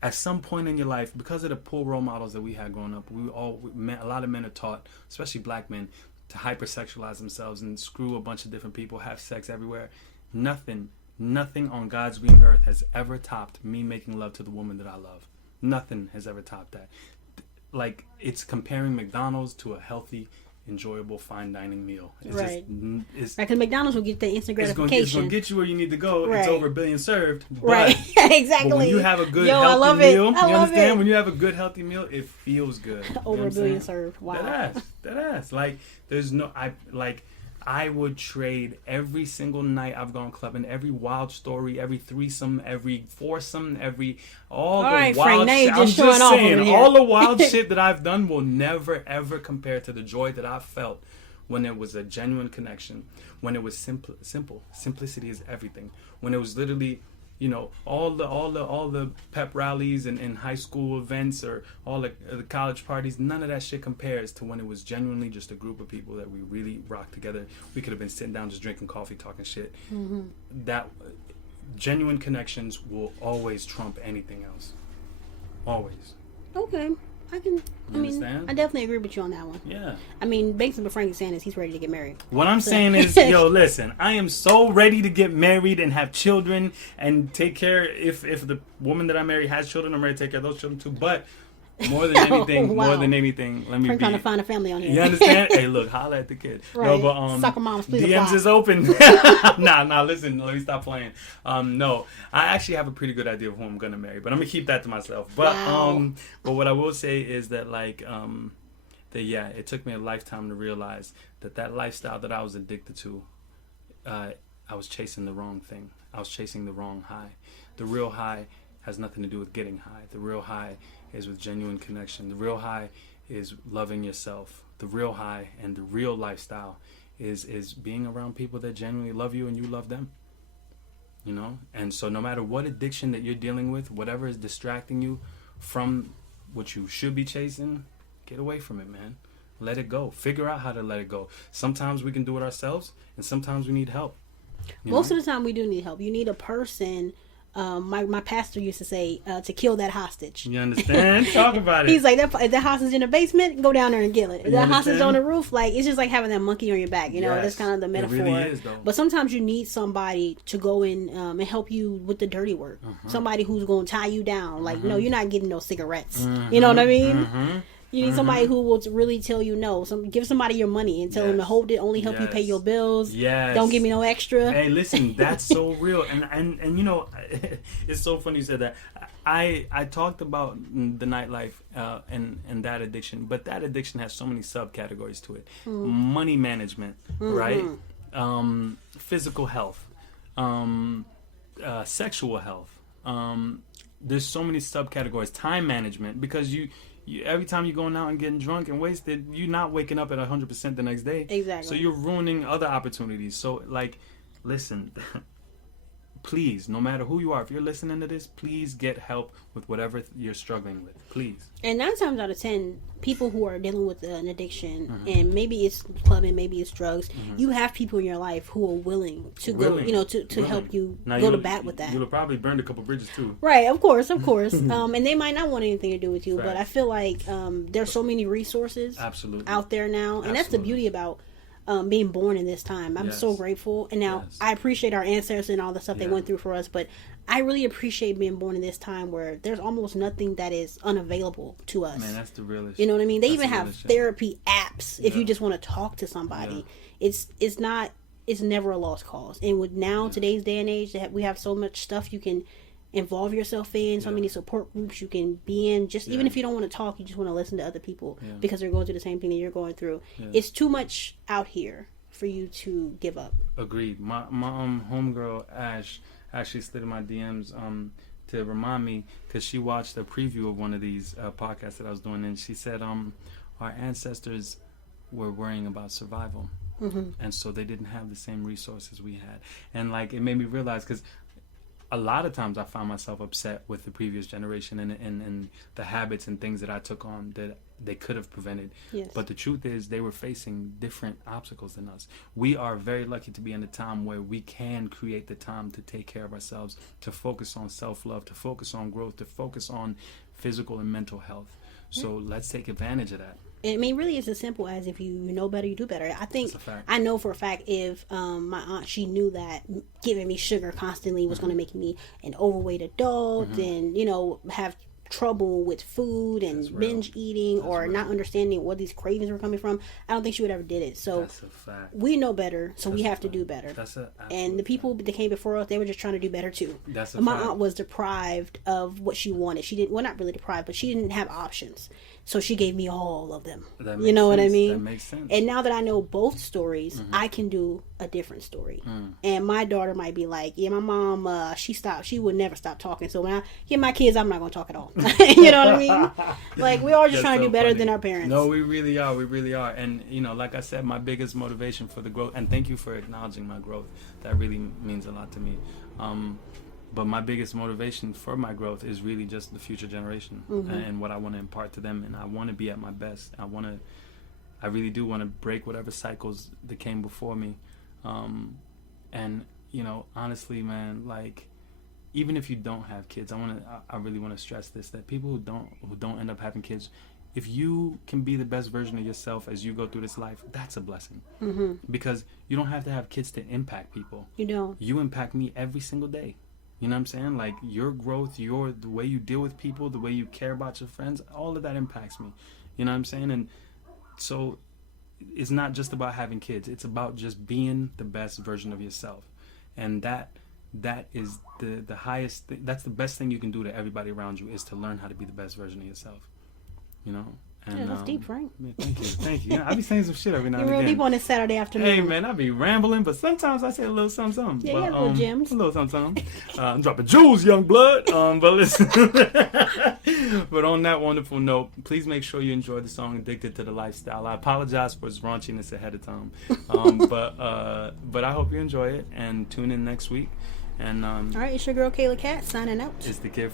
at some point in your life, because of the poor role models that we had growing up, a lot of men are taught, especially black men, to hypersexualize themselves and screw a bunch of different people, have sex everywhere. Nothing on God's green earth has ever topped me making love to the woman that I love. Nothing has ever topped that. Like, it's comparing McDonald's to a healthy, enjoyable, fine dining meal. It's right. Because McDonald's will get the instant gratification. It's going to get you where you need to go. Right. It's over a billion served. Right. Exactly. But when you have a good, healthy meal, you understand? When you have a good, healthy meal, it feels good. Over a billion served. Wow. That ass. Like, there's no... I would trade every single night I've gone clubbing, every wild story, every threesome, every foursome, all the right, wild Frank, shit. I'm just saying, all the wild shit that I've done will never ever compare to the joy that I felt when it was a genuine connection, when it was simple. Simplicity is everything. When it was literally, all the pep rallies and high school events or all the college parties, none of that shit compares to when it was genuinely just a group of people that we really rocked together. We could have been sitting down just drinking coffee, talking shit. That genuine connections will always trump anything else. Always. Okay. I definitely agree with you on that one. Yeah. I mean, based on what Frank is saying is he's ready to get married. What I'm saying is, listen, I am so ready to get married and have children and take care. If the woman that I marry has children, I'm ready to take care of those children too. But more than anything, let me Frank trying to find a family on here. You understand? Hey, look, holla at the kid. Right. No, but Soccer moms, please DMs apply. is open. Nah, listen, let me stop playing. No, I actually have a pretty good idea of who I'm gonna marry, but I'm gonna keep that to myself. But but what I will say is that it took me a lifetime to realize that lifestyle that I was addicted to, I was chasing the wrong thing. I was chasing the wrong high. The real high has nothing to do with getting high. The real high is with genuine connection. The real high is loving yourself. The real high and the real lifestyle is being around people that genuinely love you and you love them. And so no matter what addiction that you're dealing with, whatever is distracting you from what you should be chasing, get away from it, man. Let it go. Figure out how to let it go. Sometimes we can do it ourselves, and sometimes we need help. Most of the time we do need help. You need a person. My pastor used to say to kill that hostage. You understand? Talk about it. He's like, if that hostage in the basement, go down there and kill it. If that hostage on the roof, like, it's just like having that monkey on your back. Yes, that's kind of the metaphor. It really is, though. But sometimes you need somebody to go in and help you with the dirty work. Somebody who's going to tie you down. Like, no, you're not getting no cigarettes. You know what I mean? You need somebody who will really tell you no. Give somebody your money and tell them to hold it, only help you pay your bills. Yes. Don't give me no extra. Hey, listen, that's so real. And it's so funny you said that. I talked about the nightlife and that addiction, but that addiction has so many subcategories to it. Money management, right? Physical health, sexual health. There's so many subcategories. Time management, because you every time you're going out and getting drunk and wasted, you're not waking up at 100% the next day. Exactly. So you're ruining other opportunities. So, listen, please, no matter who you are, if you're listening to this, please get help with whatever you're struggling with. Please. And 9 times out of 10, people who are dealing with an addiction, and maybe it's clubbing, maybe it's drugs, you have people in your life who are willing to go, to help you go to bat with that. You'll have probably burned a couple bridges too. Right, of course. And they might not want anything to do with you, but I feel like there's so many resources out there now, and that's the beauty about being born in this time. I'm so grateful. And now I appreciate our ancestors and all the stuff they went through for us, but I really appreciate being born in this time where there's almost nothing that is unavailable to us. Man, that's the realest. You know what I mean? They even have therapy apps if you just want to talk to somebody. It's never a lost cause. And with today's day and age, that we have so much stuff you can involve yourself in, so many support groups you can be in, just even if you don't want to talk, you just want to listen to other people because they're going through the same thing that you're going through. It's too much out here for you to give up. Agreed. My homegirl Ash actually slid in my DMs to remind me, because she watched a preview of one of these podcasts that I was doing, and she said our ancestors were worrying about survival, and so they didn't have the same resources we had. And like, it made me realize, because a lot of times I found myself upset with the previous generation and the habits and things that I took on that they could have prevented. Yes. But the truth is, they were facing different obstacles than us. We are very lucky to be in a time where we can create the time to take care of ourselves, to focus on self-love, to focus on growth, to focus on physical and mental health. So let's take advantage of that. I mean, really, it's as simple as if you know better, you do better. I think, I know for a fact, if my aunt, she knew that giving me sugar constantly was going to make me an overweight adult and, have trouble with food and binge eating not understanding what these cravings were coming from, I don't think she would ever did it. So that's a fact. We know better, so we have to do better. And the people that came before us, they were just trying to do better too. My aunt was deprived of what she wanted. She didn't, well, not really deprived, but she didn't have options. So she gave me all of them. You know what I mean? That makes sense. And now that I know both stories, I can do a different story. And my daughter might be like, yeah, my mom, she would never stop talking. So when I get my kids, I'm not going to talk at all. You know what I mean? Like, we are just trying to do better than our parents. No, we really are. We really are. And, like I said, my biggest motivation for the growth, and thank you for acknowledging my growth. That really means a lot to me. But my biggest motivation for my growth is really just the future generation and what I want to impart to them. And I want to be at my best. I really do want to break whatever cycles that came before me. And, honestly, man, like, even if you don't have kids, I really want to stress this, that people who don't end up having kids, if you can be the best version of yourself as you go through this life, that's a blessing. Because you don't have to have kids to impact people. You don't. You impact me every single day. You know what I'm saying? Like, your growth, the way you deal with people, the way you care about your friends, all of that impacts me. You know what I'm saying? And so it's not just about having kids. It's about just being the best version of yourself. And that is the highest thing. That's the best thing you can do to everybody around you, is to learn how to be the best version of yourself. And, that's deep, Frank. Thank you. I be saying some shit every now and again. You're real deep on a Saturday afternoon. Hey, man, I be rambling, but sometimes I say a little something. Yeah, you little gems. A little something. I'm dropping jewels, young blood. But listen. But on that wonderful note, please make sure you enjoy the song "Addicted to the Lifestyle." I apologize for its raunchiness ahead of time, but I hope you enjoy it and tune in next week. And all right, it's your girl Kayla Cat signing out. It's the kid.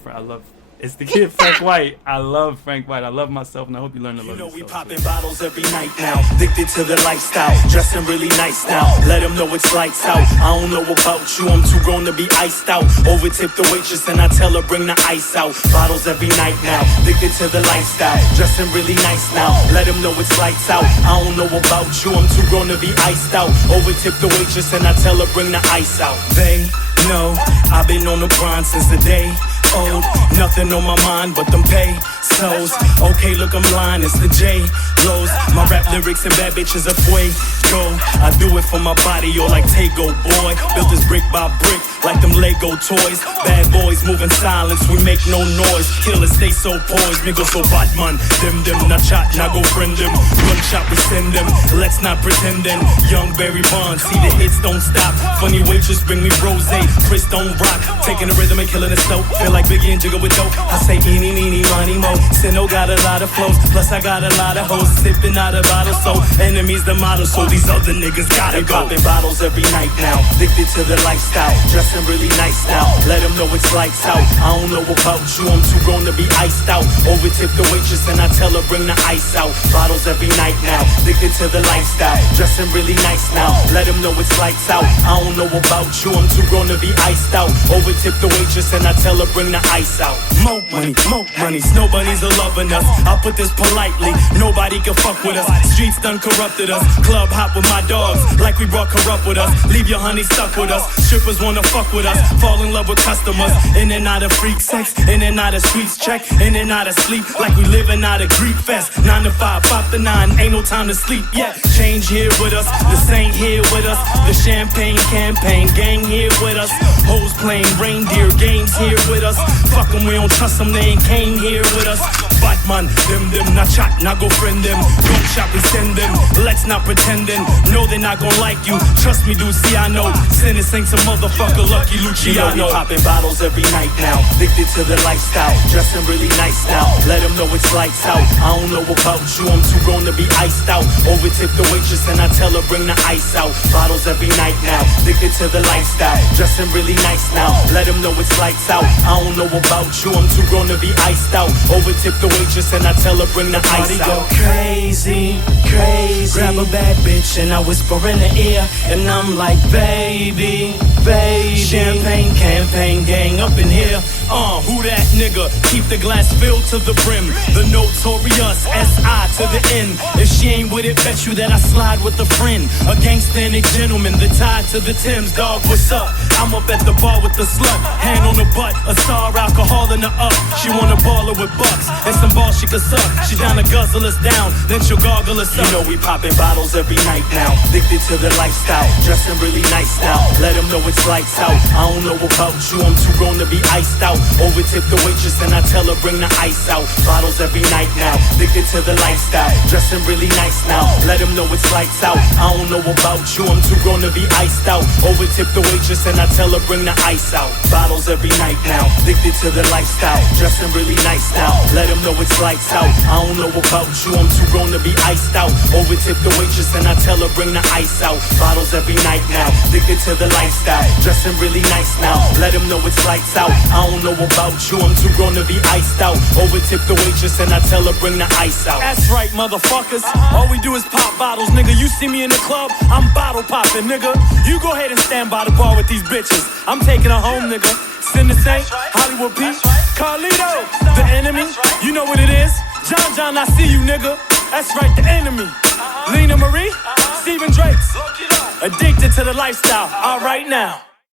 It's the kid Frank White. I love Frank White. I love myself, and I hope you learn to love yourself. We popping bottles every night now. Addicted to the lifestyle. Dressing really nice now. Let them know it's lights out. I don't know about you. I'm too grown to be iced out. Overtip the waitress and I tell her bring the ice out. Bottles every night now. Addicted to the lifestyle. Dressing really nice now. Let them know it's lights out. I don't know about you. I'm too grown to be iced out. Overtip the waitress and I tell her bring the ice out. They know I've been on the grind since the day old. Nothing on my mind but them pesos. Okay, look, I'm lying, it's the J-Los. My rap lyrics and bad bitches are fuego. I do it for my body, or like Tego, boy. Built this brick by brick, like them Lego toys. Bad boys moving silence, we make no noise. Killers stay so poised, niggas so bad man. Them, not chat, not go friend them. Gunshot, we send them, let's not pretend them. Young Barry Bonds, see the hits don't stop. Funny waitress, bring me rose. Chris don't rock, taking the rhythm and killing it slow. Feel like like Biggie and Jigga with dope. I say eeny, meeny, money, mo. Sinno got a lot of flows, plus I got a lot of hoes sipping out of bottles. So enemies the model, so these other niggas gotta go. Popping bottles every night now, addicted to the lifestyle, dressing really nice now. Let them know it's lights out. I don't know about you, I'm too grown to be iced out. Overtip the waitress and I tell her bring the ice out. Bottles every night now, addicted to the lifestyle, dressing really nice now. Let them know it's lights out. I don't know about you, I'm too grown to be iced out. Overtip the waitress and I tell her bring the ice out. More money, snow bunnies are loving us. I'll put this politely, nobody can fuck with us. Streets done corrupted us, club hop with my dogs, like we brought corrupt with us. Leave your honey stuck with us, strippers wanna fuck with us. Fall in love with customers, in and out of freak sex, in and out of sweets check, in and out of sleep, like we living out of Greek fest. 9 to 5, 5 to 9, ain't no time to sleep yet. Change here with us, the saint here with us, the champagne campaign gang here with us. Hoes playing reindeer games here with us. Fuck them, we don't trust them, they ain't came here with us. But man, them, not chat, not go friend them. Don't shop, we send them, let's not pretending. No, they're not gon' like you, trust me dude, see I know. Sinning ain't some motherfucker Lucky Luciano. You know we popping bottles every night now, addicted to the lifestyle, dressing really nice now. Let them know it's lights out. I don't know about you, I'm too grown to be iced out. Overtip the waitress and I tell her bring the ice out. Bottles every night now, addicted to the lifestyle, dressing really nice now. Let them know it's lights out. I don't know about you, I'm too grown to be iced out. Overtip the waitress and I tell her bring the ice out. Go crazy, crazy. Grab a bad bitch and I whisper in her ear, and I'm like baby, baby. Champagne campaign gang up in here. Who that nigga? Keep the glass filled to the brim. The notorious S.I. to the N. If she ain't with it, bet you that I slide with a friend. A gangster and a gentleman, the tie to the Timbs. Dog, what's up? I'm up at the bar with the slut. Hand on the butt, a star alcohol in her up. She wanna ball her with bucks and some balls she can suck. She down to guzzle us down, then she'll gargle us up. You know we popping bottles every night now, addicted to the lifestyle, dressing really nice now. Let them know it's lights out. I don't know about you, I'm too grown to be iced out. Overtip the waitress and I tell her bring the ice out. Bottles every night now, addicted to the lifestyle, dressing really nice now. Let them know it's lights out. I don't know about you, I'm too grown to be iced out. Overtip the waitress and I tell her bring the ice out. Bottles every night now, addicted to the lifestyle, dressing really nice now. Let them know it's lights out. I don't know about you, I'm too grown to be iced out. Overtip the waitress and I tell her bring the ice out. Bottles every night now, addicted to the lifestyle, dressing really nice now. Let them know it's lights out. I don't know about you, I'm too grown to be iced out. Overtip the waitress and I tell her bring the ice out. That's right, motherfuckers. All we do is pop bottles, nigga. You see me in the club, I'm bottle popping, nigga. You go ahead and stand by the bar with these bitches. I'm taking her home, nigga. Sin the Saint, Hollywood P, Carlito, the enemy. You know what it is. John, I see you, nigga. That's right, the enemy. Lena Marie, Stephen Drake's. Addicted to the lifestyle. All right now.